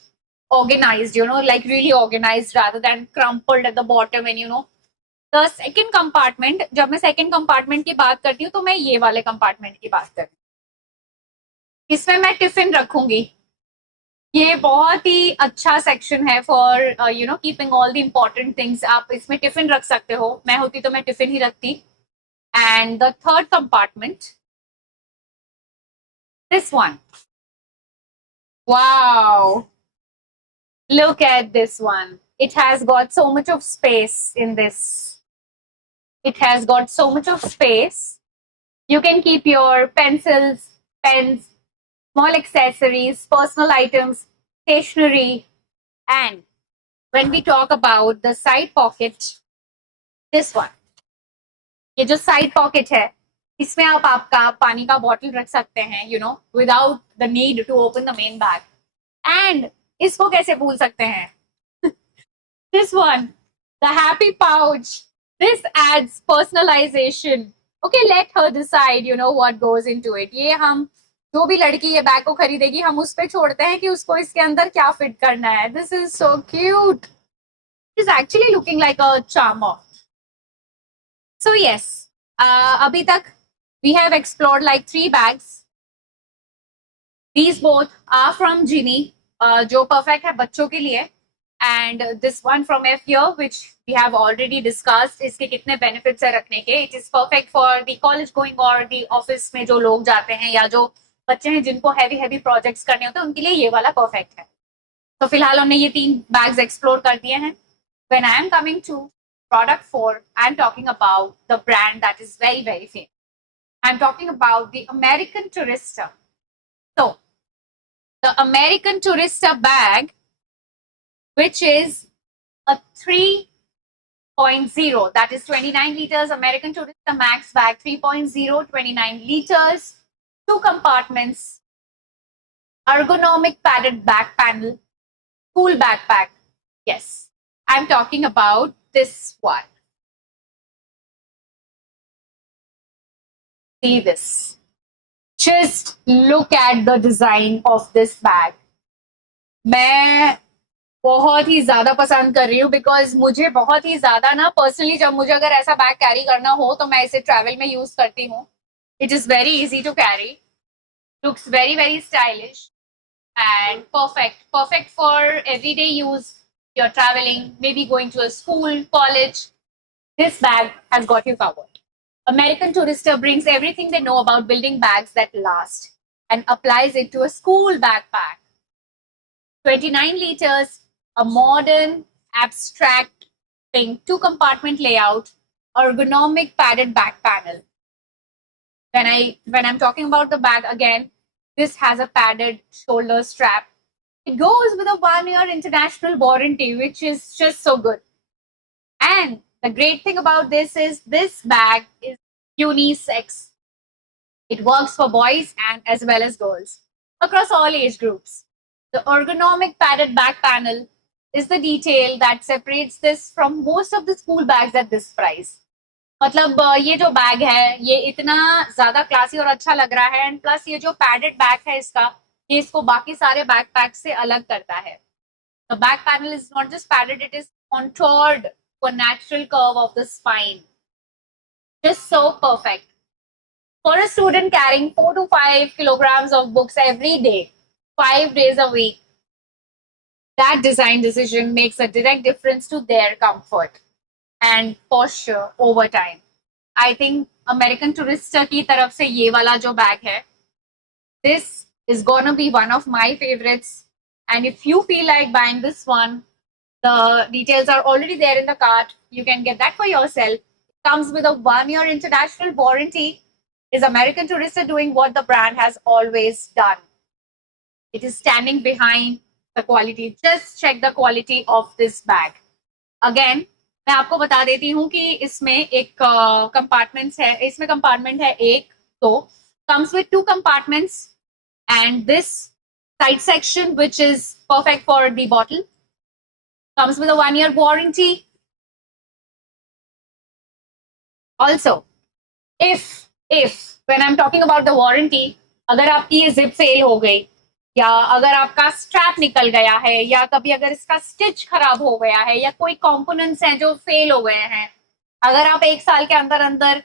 organised, you know, like really organised rather than crumpled at the bottom. And you know, the second compartment, जब मैं सेकेंड कंपार्टमेंट की बात करती हूँ तो मैं ये वाले कंपार्टमेंट की बात करती हूँ. इसमें मैं टिफिन रखूंगी. ये बहुत ही अच्छा सेक्शन है for you know keeping all the important things. आप इसमें टिफिन रख सकते हो. मैं होती तो मैं टिफिन ही रखती. And the third compartment, this one. Wow, look at this one. It has got so much of space in this. It has got so much of space. You can keep your pencils, pens, small accessories, personal items, stationery. And when we talk about the side pocket, this one, ये जो side pocket है, इसमें आप आपका पानी का bottle रख सकते हैं, you know, without the need to open the main bag. And इसको कैसे भूल सकते हैं? This one, the happy pouch. This adds personalization. Okay, let her decide, what goes into it. ये हम जो भी लड़की ये बैग को खरीदेगी हम उस पे छोड़ते हैं कि उसको इसके अंदर क्या फिट करना है. This is so cute. It is actually looking like a charmer. So yes, अभी तक we have explored like 3 bags. These both are from Ginny, जो perfect है बच्चों के लिए. And this one from F which we have already discussed, इसके कितने benefits है रखने के. It is perfect for the college going or the office में जो लोग जाते हैं या जो बच्चे हैं जिनको heavy projects करने होते हैं उनके लिए ये वाला perfect है. तो फिलहाल हमने ये 3 bags explore कर दिए हैं. When I am coming to product 4, I am talking about the brand that is very famous. I am talking about the American Tourister. So the American Tourister bag, which is a 3.0, that is 29 liters, American Tourister Max bag 3.0, 29 liters, 2 compartments, ergonomic padded back panel, cool backpack. Yes, I'm talking about this one. See this. Just look at the design of this bag. मैं बहुत ही ज्यादा पसंद कर रही हूँ because मुझे बहुत ही ज्यादा ना पर्सनली जब मुझे अगर ऐसा बैग कैरी करना हो तो मैं इसे ट्रैवल में यूज करती हूँ. It is very easy to carry, looks very stylish and perfect for everyday use. You're traveling, maybe going to a school, college. This bag has got you covered. American Tourister brings everything they know about building bags that last and applies it to a school backpack. 29 liters, a modern, abstract pink 2-compartment layout, ergonomic padded back panel. When I'm talking about the bag again, this has a padded shoulder strap. It goes with a 1-year international warranty, which is just so good. And the great thing about this is this bag is unisex. It works for boys and as well as girls across all age groups. The ergonomic padded back panel is the detail that separates this from most of the school bags at this price. मतलब ये जो bag है ये इतना ज्यादा classy और अच्छा लग रहा है एंड प्लस ये जो पैडेड बैग है इसका ये इसको बाकी सारे बैकपैक से अलग करता है. The back panel is not just padded, it is contoured for natural curve of the spine. Just so perfect. For a student carrying 4 to 5 kilograms of books every day, 5 days a week, that design decision makes a direct difference to their comfort and posture over time. I think American Tourister की तरफ से ये वाला जो bag है, this is gonna be one of my favorites. And if you feel like buying this one, the details are already there in the cart. You can get that for yourself. It comes with a 1-year international warranty. Is American Tourister doing what the brand has always done? It is standing behind the quality. Just check the quality of this bag. Again, मैं आपको बता देती हूँ कि इसमें एक compartments है, इसमें कंपार्टमेंट है एक, तो comes with 2 compartments and this side section which is perfect for the bottle comes with a 1-year warranty. Also, if when I'm talking about the warranty, अगर आपकी ये जिप फेल हो गई या अगर आपका स्ट्रैप निकल गया है या कभी अगर इसका स्टिच खराब हो गया है या कोई कंपोनेंट्स हैं जो फेल हो गए हैं, अगर आप 1 साल के अंदर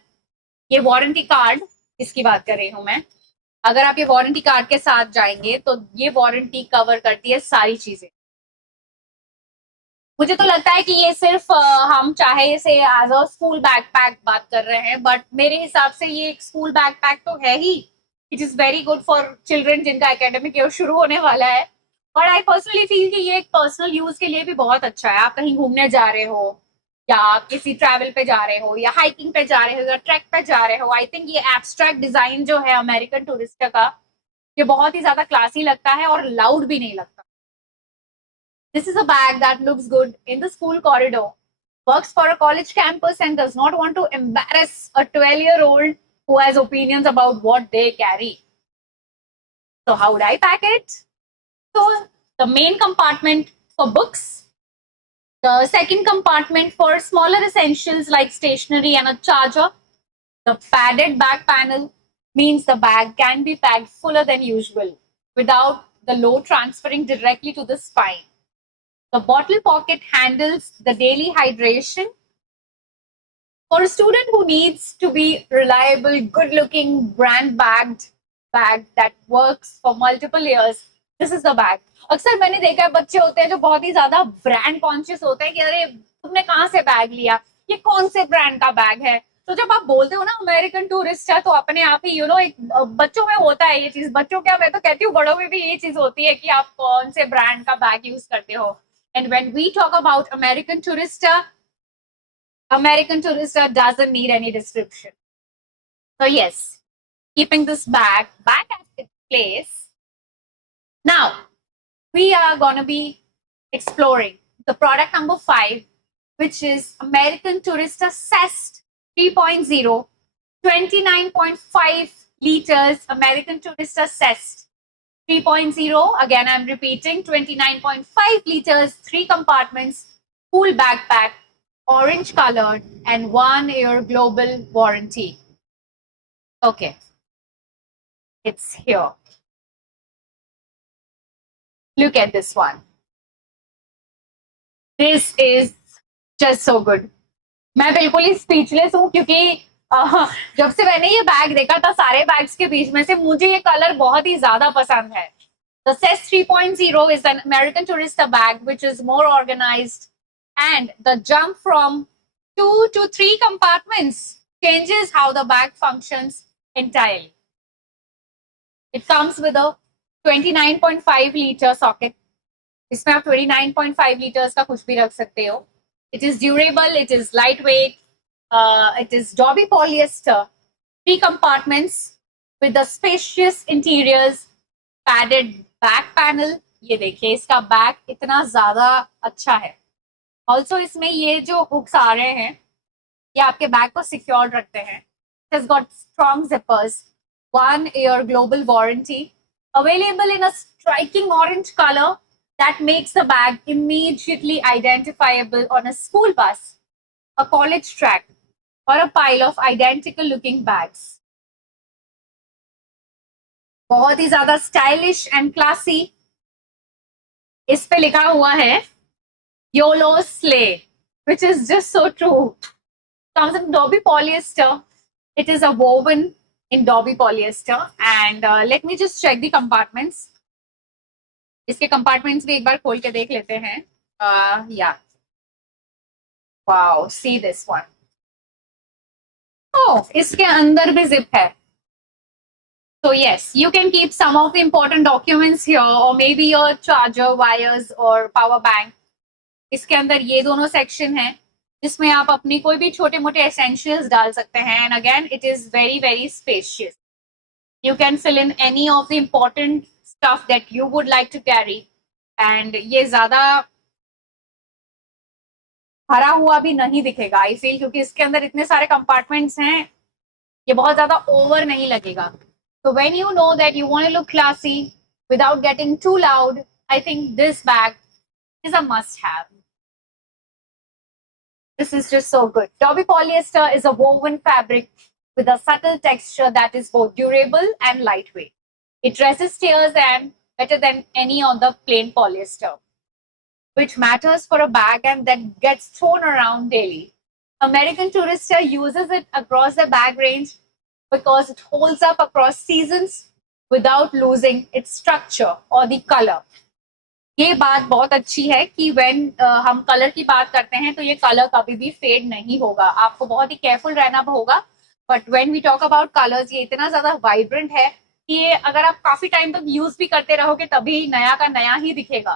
ये वारंटी कार्ड, इसकी बात कर रही हूं मैं, अगर आप ये वारंटी कार्ड के साथ जाएंगे तो ये वारंटी कवर करती है सारी चीजें. मुझे तो लगता है कि ये सिर्फ हम चाहे इसे एज अ स्कूल बैकपैक बात कर रहे हैं, बट मेरे हिसाब से ये एक स्कूल बैकपैक तो है ही. It is very good for children जिनका एकेडमिक ईयर शुरू होने वाला है. और आई पर्सनली फील कि ये एक पर्सनल यूज के लिए भी बहुत अच्छा है. आप कहीं घूमने जा रहे हो या किसी ट्रैवल पे जा रहे हो या हाइकिंग पे जा रहे हो या ट्रैक पे जा रहे हो, आई थिंक ये एब्स्ट्रैक्ट डिजाइन जो है अमेरिकन टूरिस्टर का, ये बहुत ही ज्यादा क्लासी लगता है और लाउड भी नहीं लगता. This is a bag that looks good in the school corridor, works for a college campus and does not want to embarrass a 12-year-old who has opinions about what they carry. So how would I pack it? So the main compartment for books, the second compartment for smaller essentials like stationery and a charger. The padded back panel means the bag can be packed fuller than usual without the load transferring directly to the spine. The bottle pocket handles the daily hydration. For a student who needs to be reliable, good-looking, brand-bagged bag that works for multiple years, this is the bag. अक्सर मैंने देखा है बच्चे होते हैं जो बहुत ही ज्यादा ब्रांड कॉन्शियस होते हैं कि अरे तुमने कहाँ से बैग लिया, ये कौन से ब्रांड का बैग है. तो जब आप बोलते हो ना अमेरिकन टूरिस्ट है तो अपने आप ही एक बच्चों में होता है ये चीज. बच्चों क्या, मैं तो कहती हूँ बड़ों में भी ये चीज होती है कि आप कौन से ब्रांड का बैग यूज करते हो. And when we talk about American tourister doesn't need any description. So yes, keeping this bag back at its place. Now, we are going to be exploring the product number 5, which is American Tourister Zest 3.0, 29.5 liters American Tourister Zest 3.0. Again, I'm repeating, 29.5 liters, 3 compartments, full backpack, orange colored, and 1-year global warranty. Okay, it's here. Look at this one. This is just so good. मैं बिल्कुल ही speechless हूँ क्योंकि जब से मैंने ये bag देखा था सारे बैग्स के बीच में से मुझे ये कलर बहुत ही ज्यादा पसंद है. The Zest 3.0 is an American Tourister bag which is more organized, and the jump from 2 to 3 compartments changes how the bag functions entirely. It comes with a 29.5 liter socket. इसमें आप 29.5 liters का कुछ भी रख सकते हो. It is durable, it is lightweight, it is Dobby polyester, 3 compartments with the spacious interiors, padded back panel. ये देखिए इसका बैक इतना ज्यादा अच्छा है. ऑल्सो इसमें ये जो हुक्स आ रहे हैं ये आपके बैग को सिक्योर रखते हैं. It has got strong zippers, 1-year global warranty, available in a striking orange color that makes the bag immediately identifiable on a school bus, a college track, or a pile of identical looking bags. बहुत ही ज्यादा stylish and classy. इस पे लिखा हुआ है YOLO Slay, which is just so true. Comes in Dobby polyester. It is a woven in Dobby polyester. And let me just check the compartments. इसके compartments भी एक बार खोल के देख लेते हैं. Yeah. Wow, see this one. Oh, इसके अंदर भी zip है. So yes, you can keep some of the important documents here, or maybe your charger, wires, or power bank. इसके अंदर ये दोनों सेक्शन हैं जिसमें आप अपनी कोई भी छोटे मोटे एसेंशियल्स डाल सकते हैं. And again it is very very spacious. You can fill in any of the important stuff that you would like to carry. And ये ज्यादा भरा हुआ भी नहीं दिखेगा आई फील, क्योंकि इसके अंदर इतने सारे कंपार्टमेंट्स हैं. ये बहुत ज्यादा ओवर नहीं लगेगा. So when you know that you want to look classy without getting too loud, I think this bag is a must-have. This is just so good. Dobby polyester is a woven fabric with a subtle texture that is both durable and lightweight. It resists tears and better than any of the plain polyester, which matters for a bag and that gets thrown around daily. American Tourister uses it across the bag range because it holds up across seasons without losing its structure or the color. ये बात बहुत अच्छी है कि when हम colour की बात करते हैं तो ये कलर कभी भी फेड नहीं होगा. आपको बहुत ही केयरफुल रहना होगा. But when we talk about colors, ये इतना ज्यादा वाइब्रेंट है कि ये अगर आप काफी टाइम तक यूज भी करते रहोगे तभी नया का नया ही दिखेगा.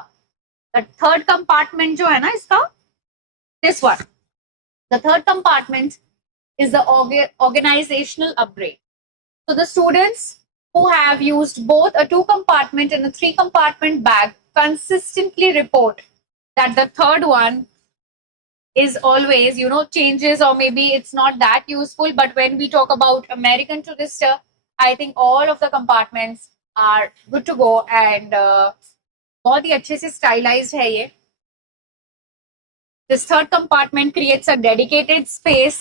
द थर्ड कंपार्टमेंट जो है ना इसका, this one, the third compartment is the organizational upgrade. So the students who have used both a 2-compartment and a 3-compartment bag consistently report that the third one is always, changes, or maybe it's not that useful. But when we talk about American Tourister, I think all of the compartments are good to go, and बहुत ही अच्छे से stylised है ये. This third compartment creates a dedicated space.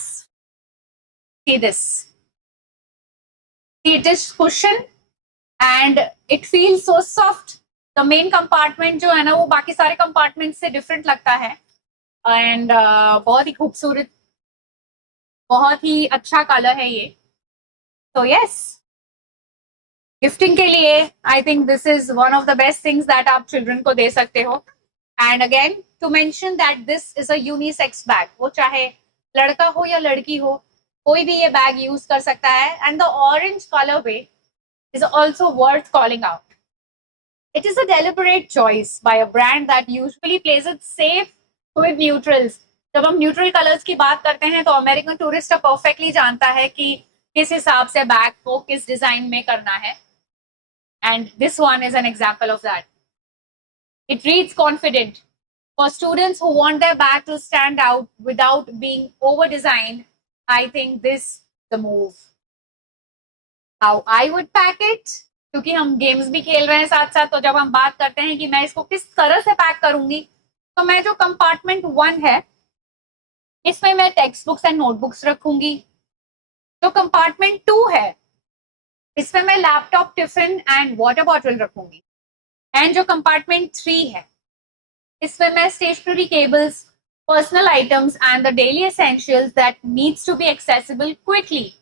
See this. See, it is cushioned and it feels so soft. The main compartment जो है ना वो बाकी सारे compartments से different लगता है. And बहुत ही खूबसूरत, बहुत ही अच्छा कलर है ये. So yes, गिफ्टिंग के लिए I think this is one of the best things that आप चिल्ड्रन को दे सकते हो. And again to mention that this is a unisex bag. वो चाहे लड़का हो या लड़की हो, कोई भी ये बैग यूज कर सकता है. And the orange colour way is also worth calling out. It is a deliberate choice by a brand that usually plays it safe with neutrals. जब हम न्यूट्रल कलर्स की बात करते हैं तो अमेरिकन टूरिस्ट परफेक्टली जानता है कि किस हिसाब से बैग को किस डिजाइन में करना है. And this one is an example of that. It reads confident. For students who want their bag to stand out without being over-designed, I think this is the move. How I would pack it, क्योंकि हम games भी खेल रहे हैं साथ साथ, तो जब हम बात करते हैं कि मैं इसको किस तरह से पैक करूंगी, तो मैं जो कंपार्टमेंट 1 है इसमें मैं टेक्स्ट बुक्स एंड नोटबुक्स रखूंगी. जो कंपार्टमेंट 2 है इसमें मैं laptop, tiffin and water bottle रखूंगी. एंड जो कंपार्टमेंट 3 है इसमें मैं stationery cables, personal items and the daily essentials that needs to be accessible quickly.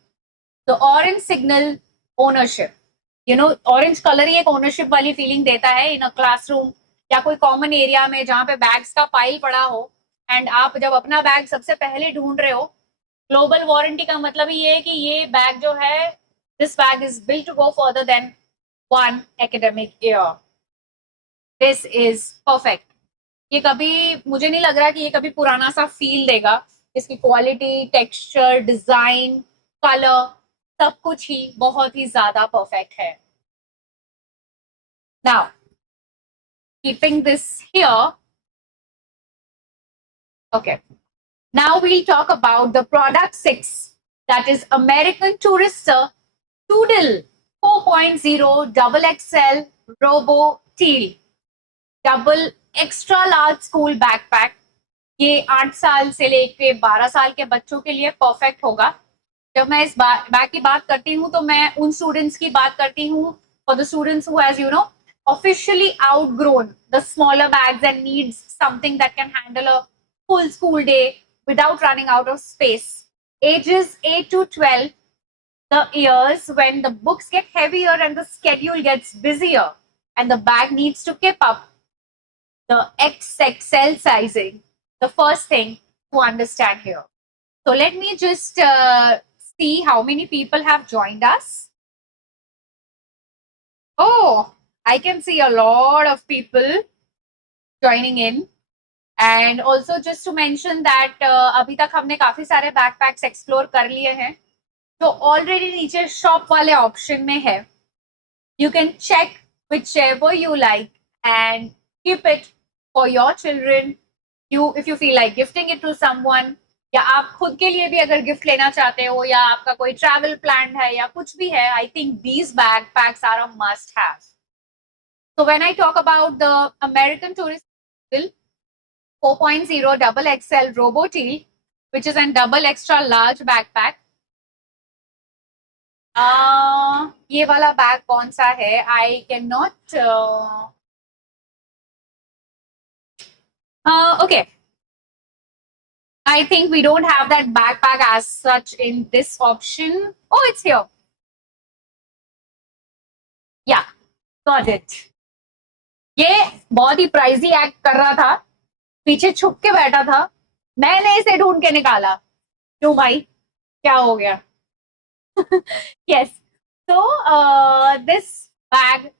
The orange signal ownership. You know, orange colour ही एक ओनरशिप वाली फीलिंग देता है इन अ क्लासरूम या कोई कॉमन एरिया में जहां पे बैग्स का पाइल पड़ा हो. एंड आप जब अपना बैग सबसे पहले ढूंढ रहे हो, ग्लोबल वारंटी का मतलब ही ये है कि ये बैग जो है, this bag is built to go further than one academic year. This is perfect. ये कभी, मुझे नहीं लग रहा कि ये कभी पुराना सा फील देगा. इसकी क्वालिटी, टेक्सचर, डिजाइन, कलर, सब कुछ ही बहुत ही ज्यादा परफेक्ट है. Now, keeping this here. Okay. Now we'll talk about the product 6, that is American Tourister Doodle 4.0 double XL Robo Teal double extra large school backpack. ये 8 साल से लेके 12 साल के बच्चों के लिए परफेक्ट होगा. जब मैं इस बैग की बात करती हूँ तो मैं उन स्टूडेंट्स की बात करती हूँ, for the students who has, you know, officially outgrown the smaller bags and needs something that can handle a full school day without running out of space. Ages 8 to 12, the years when the books get heavier and the schedule gets busier and the bag needs to keep up. The XXL sizing, the first thing to understand here. So let me just see how many people have joined us. Oh, I can see a lot of people joining in. And also just to mention that अभी तक हमने काफी सारे backpacks explore कर लिए हैं जो already नीचे शॉप वाले ऑप्शन में है. You can check whichever you like and keep it for your children. If you feel like gifting it to someone, या आप खुद के लिए भी अगर गिफ्ट लेना चाहते हो या आपका कोई ट्रैवल प्लान है या कुछ भी है, I think these backpacks are a must have. So when I talk about the American Tourister 4.0 double XL Robo Teal, which is a double extra large backpack, ये वाला बैग कौन सा है? I can not. Okay, I think we don't have that backpack as such in this option. Oh, it's here. Yeah, got it. ये बहुत ही pricey act कर रहा था, पीछे छुप के बैठा था, मैंने इसे ढूंढ के निकाला. क्यों भाई, क्या हो गया? Yes. So this bag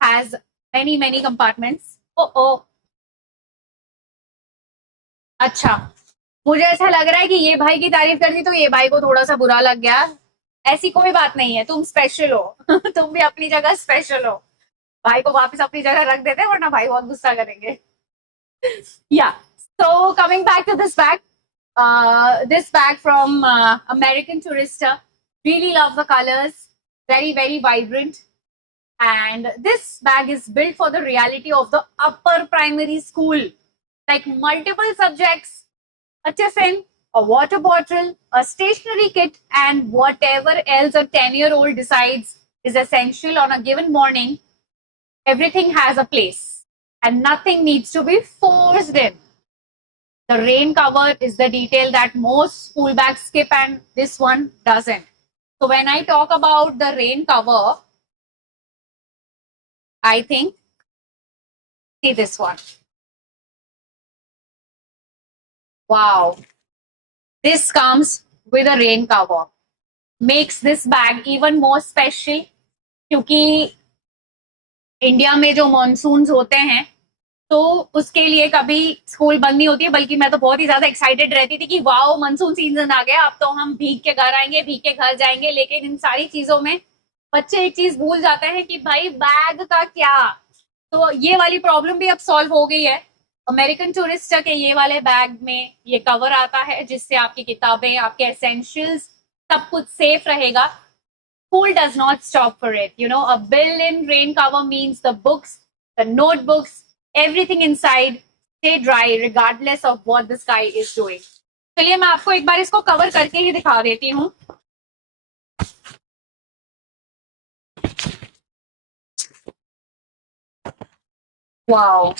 has many compartments. Oh. अच्छा, मुझे ऐसा लग रहा है कि ये भाई की तारीफ कर दी तो ये भाई को थोड़ा सा बुरा लग गया. ऐसी कोई बात नहीं है, तुम स्पेशल हो. तुम भी अपनी जगह स्पेशल हो. भाई को वापस अपनी जगह रख देते वरना भाई बहुत गुस्सा करेंगे. Yeah. So coming back to this bag from American Tourister. Really love the colors. Very vibrant. And this bag is built for the reality of the upper primary school, like multiple subjects, a tiffin, a water bottle, a stationery kit, and whatever else a 10-year-old decides is essential on a given morning. Everything has a place and nothing needs to be forced in. The rain cover is the detail that most school bags skip, and this one doesn't. So when I talk about the rain cover, I think, see this one. Wow. This comes with a rain cover. Makes this bag even more special क्योंकि India में जो monsoons होते हैं तो उसके लिए कभी school बंद नहीं होती है, बल्कि मैं तो बहुत ही ज्यादा एक्साइटेड रहती थी कि वाओ मानसून सीजन आ गया, अब तो हम भीग के घर आएंगे, भीग के घर जाएंगे। लेकिन इन सारी चीजों में बच्चे एक चीज भूल जाते हैं कि भाई बैग का क्या। तो ये वाली प्रॉब्लम भी अब सॉल्व हो गई है। अमेरिकन टूरिस्टर के ये वाले बैग में ये कवर आता है जिससे आपकी किताबें, आपके एसेंशियल्स, सब कुछ सेफ रहेगा। School does not stop for it. You know, a built-in rain cover means the books, the notebooks, everything inside stay dry regardless of what the sky is doing. चलिए मैं आपको एक बार इसको कवर करके ही दिखा देती हूँ। वाओ,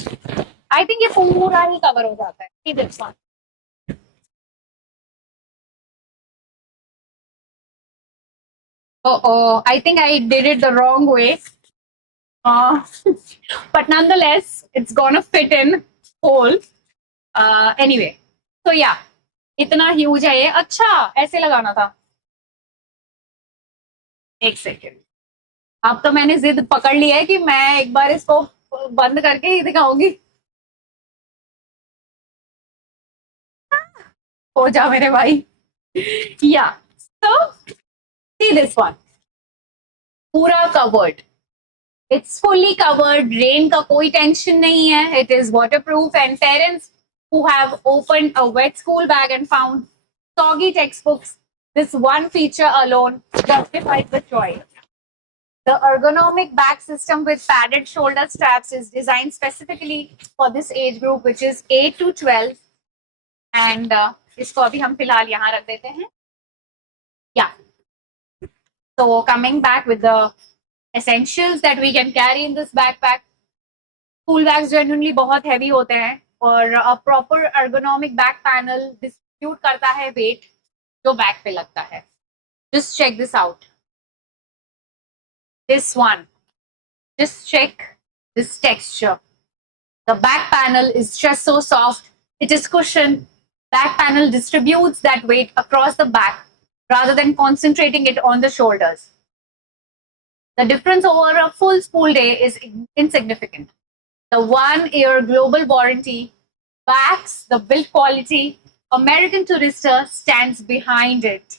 आई थिंक ये पूरा ही कवर हो जाता है। See this one. Oh, I think I did it the wrong way. But nonetheless, it's gonna fit in whole. Anyway, so yeah, इतना ह्यूज है ये। अच्छा, ऐसे लगाना था। एक सेकेंड, अब तो मैंने जिद पकड़ ली है कि मैं एक बार इसको बंद करके ही दिखाऊंगी। हो जा मेरे भाई। या so see this one, पूरा covered, it's fully covered, rain का कोई टेंशन नहीं है, it is waterproof, and parents who have opened a wet school bag and found soggy textbooks, this one feature alone justifies the choice. The ergonomic bag system with padded shoulder straps is designed specifically for this age group, which is 8 to 12, and इसको अभी हम फिलहाल यहाँ रख देते हैं। Yeah. So coming back with the essentials that we can carry in this backpack, school bags genuinely बहुत heavy होते हैं और a proper ergonomic back panel distribute करता है weight जो बैग पे लगता है। Just check this out. This one. Just check this texture. The back panel is just so soft. It is cushioned. Back panel distributes that weight across the back rather than concentrating it on the shoulders. The difference over a full school day is insignificant. The 1-year global warranty backs the build quality. American Tourister stands behind it.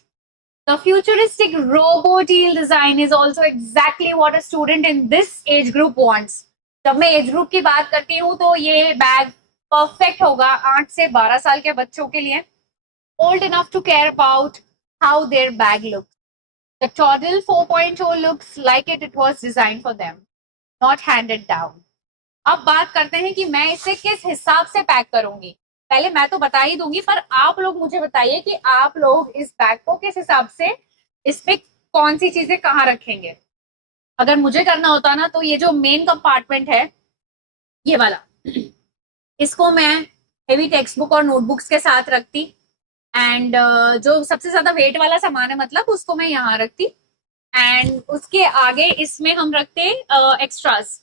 The futuristic robo-deal design is also exactly what a student in this age group wants. जब मैं age group की बात करती हूँ तो ये bag perfect होगा 8 से 12 साल के बच्चों के लिए, old enough to care about how their bag looks. The Toddle 4.0 looks like it was designed for them, not handed down. अब बात करते हैं कि मैं इसे किस हिसाब से पैक करूंगी। पहले मैं तो बता ही दूंगी, पर आप लोग मुझे बताइए कि आप लोग इस बैग को किस हिसाब से, इसमें कौन सी चीजें कहाँ रखेंगे। अगर मुझे करना होता ना तो ये जो मेन कंपार्टमेंट है ये वाला, इसको मैं हेवी टेक्स्ट बुक और नोटबुक्स के साथ रखती, एंड जो सबसे ज्यादा वेट वाला सामान है मतलब उसको मैं यहाँ रखती, एंड उसके आगे इसमें हम रखते एक्स्ट्रास,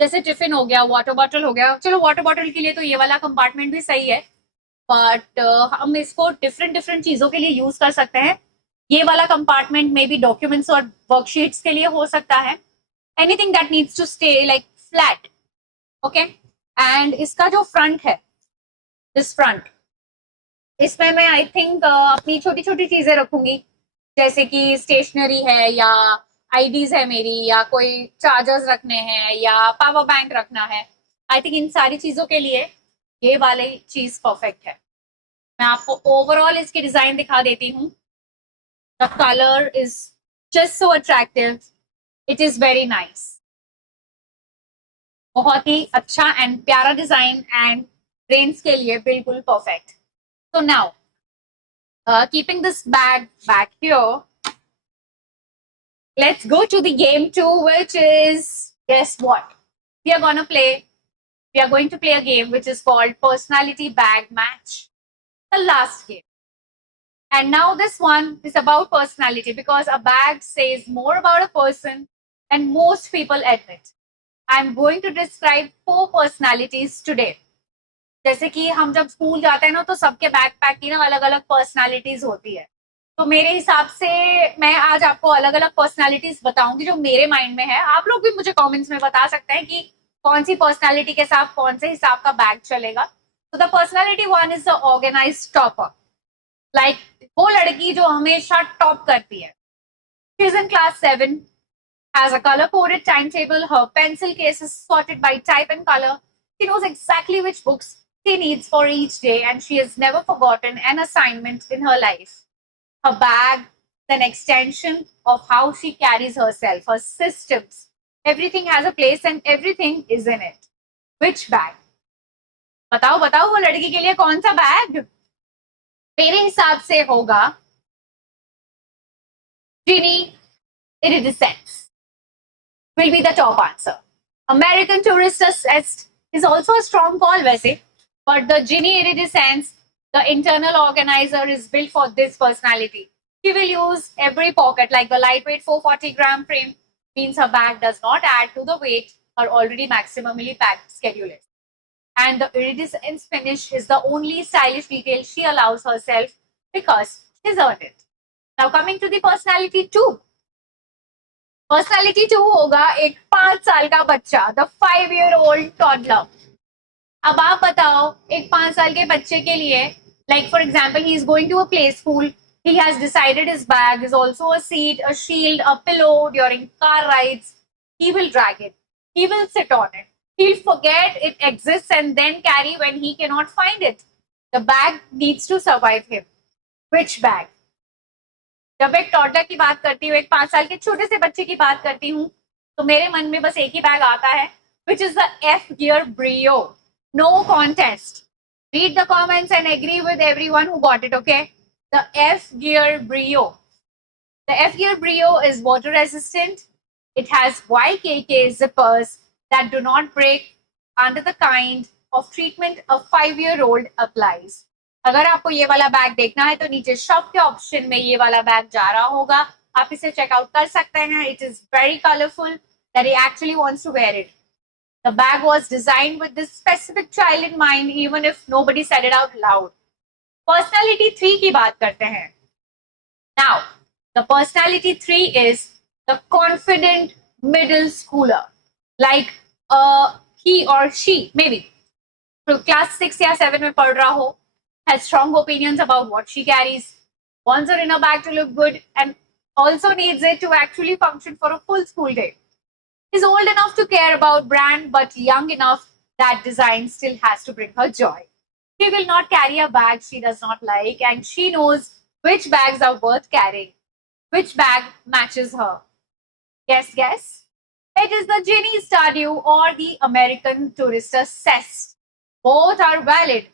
जैसे टिफिन हो गया, वाटर बॉटल हो गया। चलो वाटर बॉटल के लिए तो ये वाला कंपार्टमेंट भी सही है, बट हम इसको डिफरेंट चीजों के लिए यूज कर सकते हैं। ये वाला कंपार्टमेंट में भी डॉक्यूमेंट्स और वर्कशीट्स के लिए हो सकता है, anything that needs to stay like flat, okay. And इसका जो फ्रंट है, दिस फ्रंट, इसमें मैं आई थिंक अपनी छोटी छोटी चीजें रखूंगी, जैसे कि स्टेशनरी है या आईडीज है मेरी, या कोई चार्जर्स रखने हैं या पावर बैंक रखना है। आई थिंक इन सारी चीजों के लिए ये वाली चीज परफेक्ट है। मैं आपको ओवरऑल इसकी डिजाइन दिखा देती हूँ। The colour is just so attractive, it is very nice. बहुत ही अच्छा एंड प्यारा डिजाइन एंड रेंज के लिए बिल्कुल perfect. So now, keeping this bag back here, let's go to the game two, which is, guess what? We are going to play, we are going to play a game which is called Personality Bag Match. The last game. And now this one is about personality because a bag says more about a person than most people admit. I'm going to describe 4 personalities today. जैसे कि हम जब school जाते हैं ना तो सबके backpack की ना अलग अलग पर्सनालिटीज होती है. तो मेरे हिसाब से मैं आज आपको अलग अलग पर्सनालिटीज बताऊंगी जो मेरे माइंड में है. आप लोग भी मुझे कमेंट्स में बता सकते हैं कि कौन सी पर्सनालिटी के साथ कौन से हिसाब का बैग चलेगा. तो the personality one is the organise topper. Like वो लड़की जो हमेशा टॉप करती है. She is in class 7, has a color coded timetable, her pencil case is sorted by type and color. She knows exactly which books she needs for each day, and she has never forgotten an assignment in her life. Her bag is an extension of how she carries herself, her systems. Everything has a place and everything is in it. Which bag? बताओ बताओ वो लड़की के लिए कौन सा bag मेरे हिसाब से होगा Ginny Iridescence will be the top answer. American Tourist Assist is also a strong call वैसे, but the Ginny Iridescence, the internal organizer, is built for this personality. She will use every pocket, like the lightweight 440-gram frame means her bag does not add to the weight her already maximally packed schedule is. And the iridescence finish is the only stylish detail she allows herself because she's earned it. Now coming to the personality 2. Personality 2 होगा एक 5 साल का बच्चा, the 5-year-old toddler. अब आप बताओ एक 5 साल के बच्चे के लिए, like for example, he is going to a play school. He has decided his bag is also a seat, a shield, a pillow during car rides. He will drag it. He will sit on it. He'll forget it exists and then carry when he cannot find it. The bag needs to survive him. Which bag? जब एक toddler की बात करती हूँ, एक 5 साल के छोटे से बच्चे की बात करती हूँ, तो मेरे मन में बस एक ही बैग आता है, which is the F Gear Brio. No contest. Read the comments and agree with everyone who got it, okay? The F Gear Brio. The F Gear Brio is water resistant. It has YKK zippers that do not break under the kind of treatment a 5-year-old applies. अगर आपको ये वाला bag देखना है तो नीचे shop के option में ये वाला बैग जा रहा होगा, आप इसे चेकआउट कर सकते हैं. It is very colourful that he actually wants to wear it. The bag was designed with this specific child in mind even if nobody said it out loud. Personality 3 की बात करते हैं. Now the personality 3 is the confident middle schooler. Like he or she maybe class 6 या 7 में पढ़ रहा हो, has strong opinions about what she carries, wants her inner bag to look good, and also needs it to actually function for a full school day. Is old enough to care about brand, but young enough that design still has to bring her joy. She will not carry a bag she does not like, and she knows which bags are worth carrying, which bag matches her. Guess. It is the Ginny Stardew or the American Tourister Cest. Both are valid.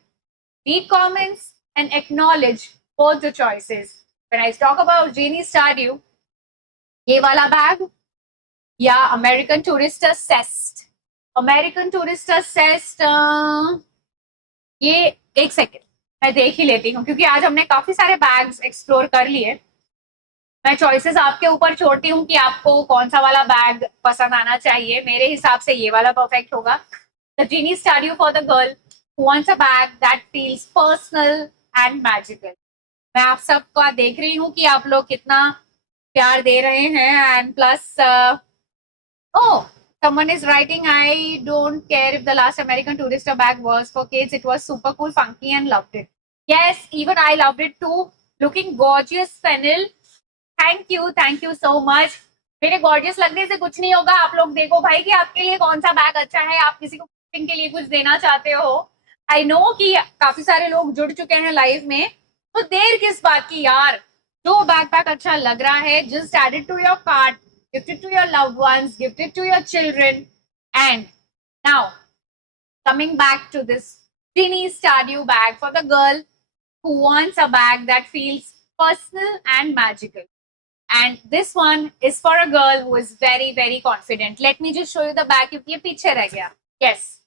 Read comments and acknowledge both the choices. When I talk about Ginny Stardew, ये वाला bag या American Tourister Cest. American Tourister Cest, ये एक second मैं देख ही लेती हूँ क्योंकि आज हमने काफी सारे बैग्स एक्सप्लोर कर लिए. मैं चॉइसेस आपके ऊपर छोड़ती हूँ कि आपको कौन सा वाला बैग पसंद आना चाहिए. मेरे हिसाब से ये वाला परफेक्ट होगा. The Ginny Stardew for the girl who wants a bag that feels personal and magical. मैं आप सबका देख रही हूँ कि आप लोग कितना प्यार दे रहे हैं. And plus someone is writing, I don't care if the last American Tourister bag was for kids. It was super cool, funky, and loved it. Yes, even I loved it too. Looking gorgeous, Fennel. Thank you so much. मेरे gorgeous लगने से कुछ नहीं होगा. आप लोग देखो भाई कि आपके लिए कौन सा बैग अच्छा है. आप किसी को के लिए कुछ देना चाहते हो. आई नो कि काफी सारे लोग जुड़ चुके हैं लाइव में, तो देर किस बात की यार. जो बैकपैक अच्छा लग रहा है, just add it to your cart, gift it to your loved ones, gift it to your children, and Now, coming back to this Genie Stardew bag for the girl who wants a bag that feels personal and magical. And this one is for a girl who is very, very confident. Let me just show you the bag. क्योंकि ये पीछे रह गया. Yes.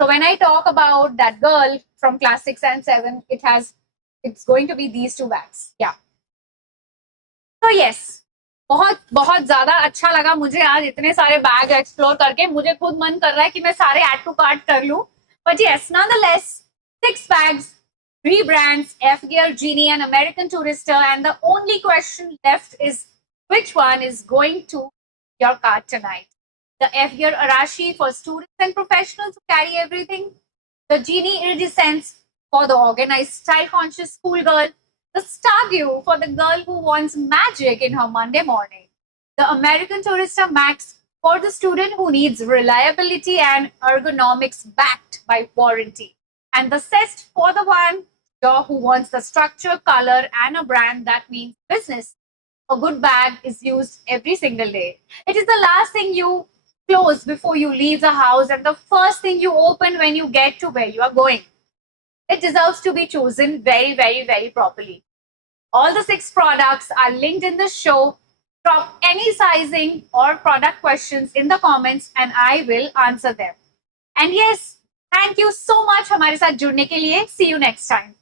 So when I talk about that girl from class 6 and 7, it's going to be these two bags. Yeah. So yes, बहुत बहुत ज्यादा अच्छा लगा मुझे आज इतने सारे बैग एक्सप्लोर करके. मुझे खुद मन कर रहा है कि मैं सारे ऐड टू कार्ट कर लूं. But yes, nonetheless, 6 bags, 3 brands, F Gear, Genie, and American Tourister. And the only question left is which one is going to your cart tonight? The F Gear Arashi for students and professionals who carry everything. The Genie Iridescence for the organized, style-conscious schoolgirl. The Stardew for the girl who wants magic in her Monday morning. The American Tourister Max for the student who needs reliability and ergonomics backed by warranty. And the Cest for the one who wants the structure, color, and a brand that means business. A good bag is used every single day. It is the last thing you close before you leave the house and the first thing you open when you get to where you are going. It deserves to be chosen very, very, very properly. All the 6 products are linked in the show. Drop any sizing or product questions in the comments and I will answer them. And yes, thank you so much हमारे साथ जुड़ने के लिए. See you next time.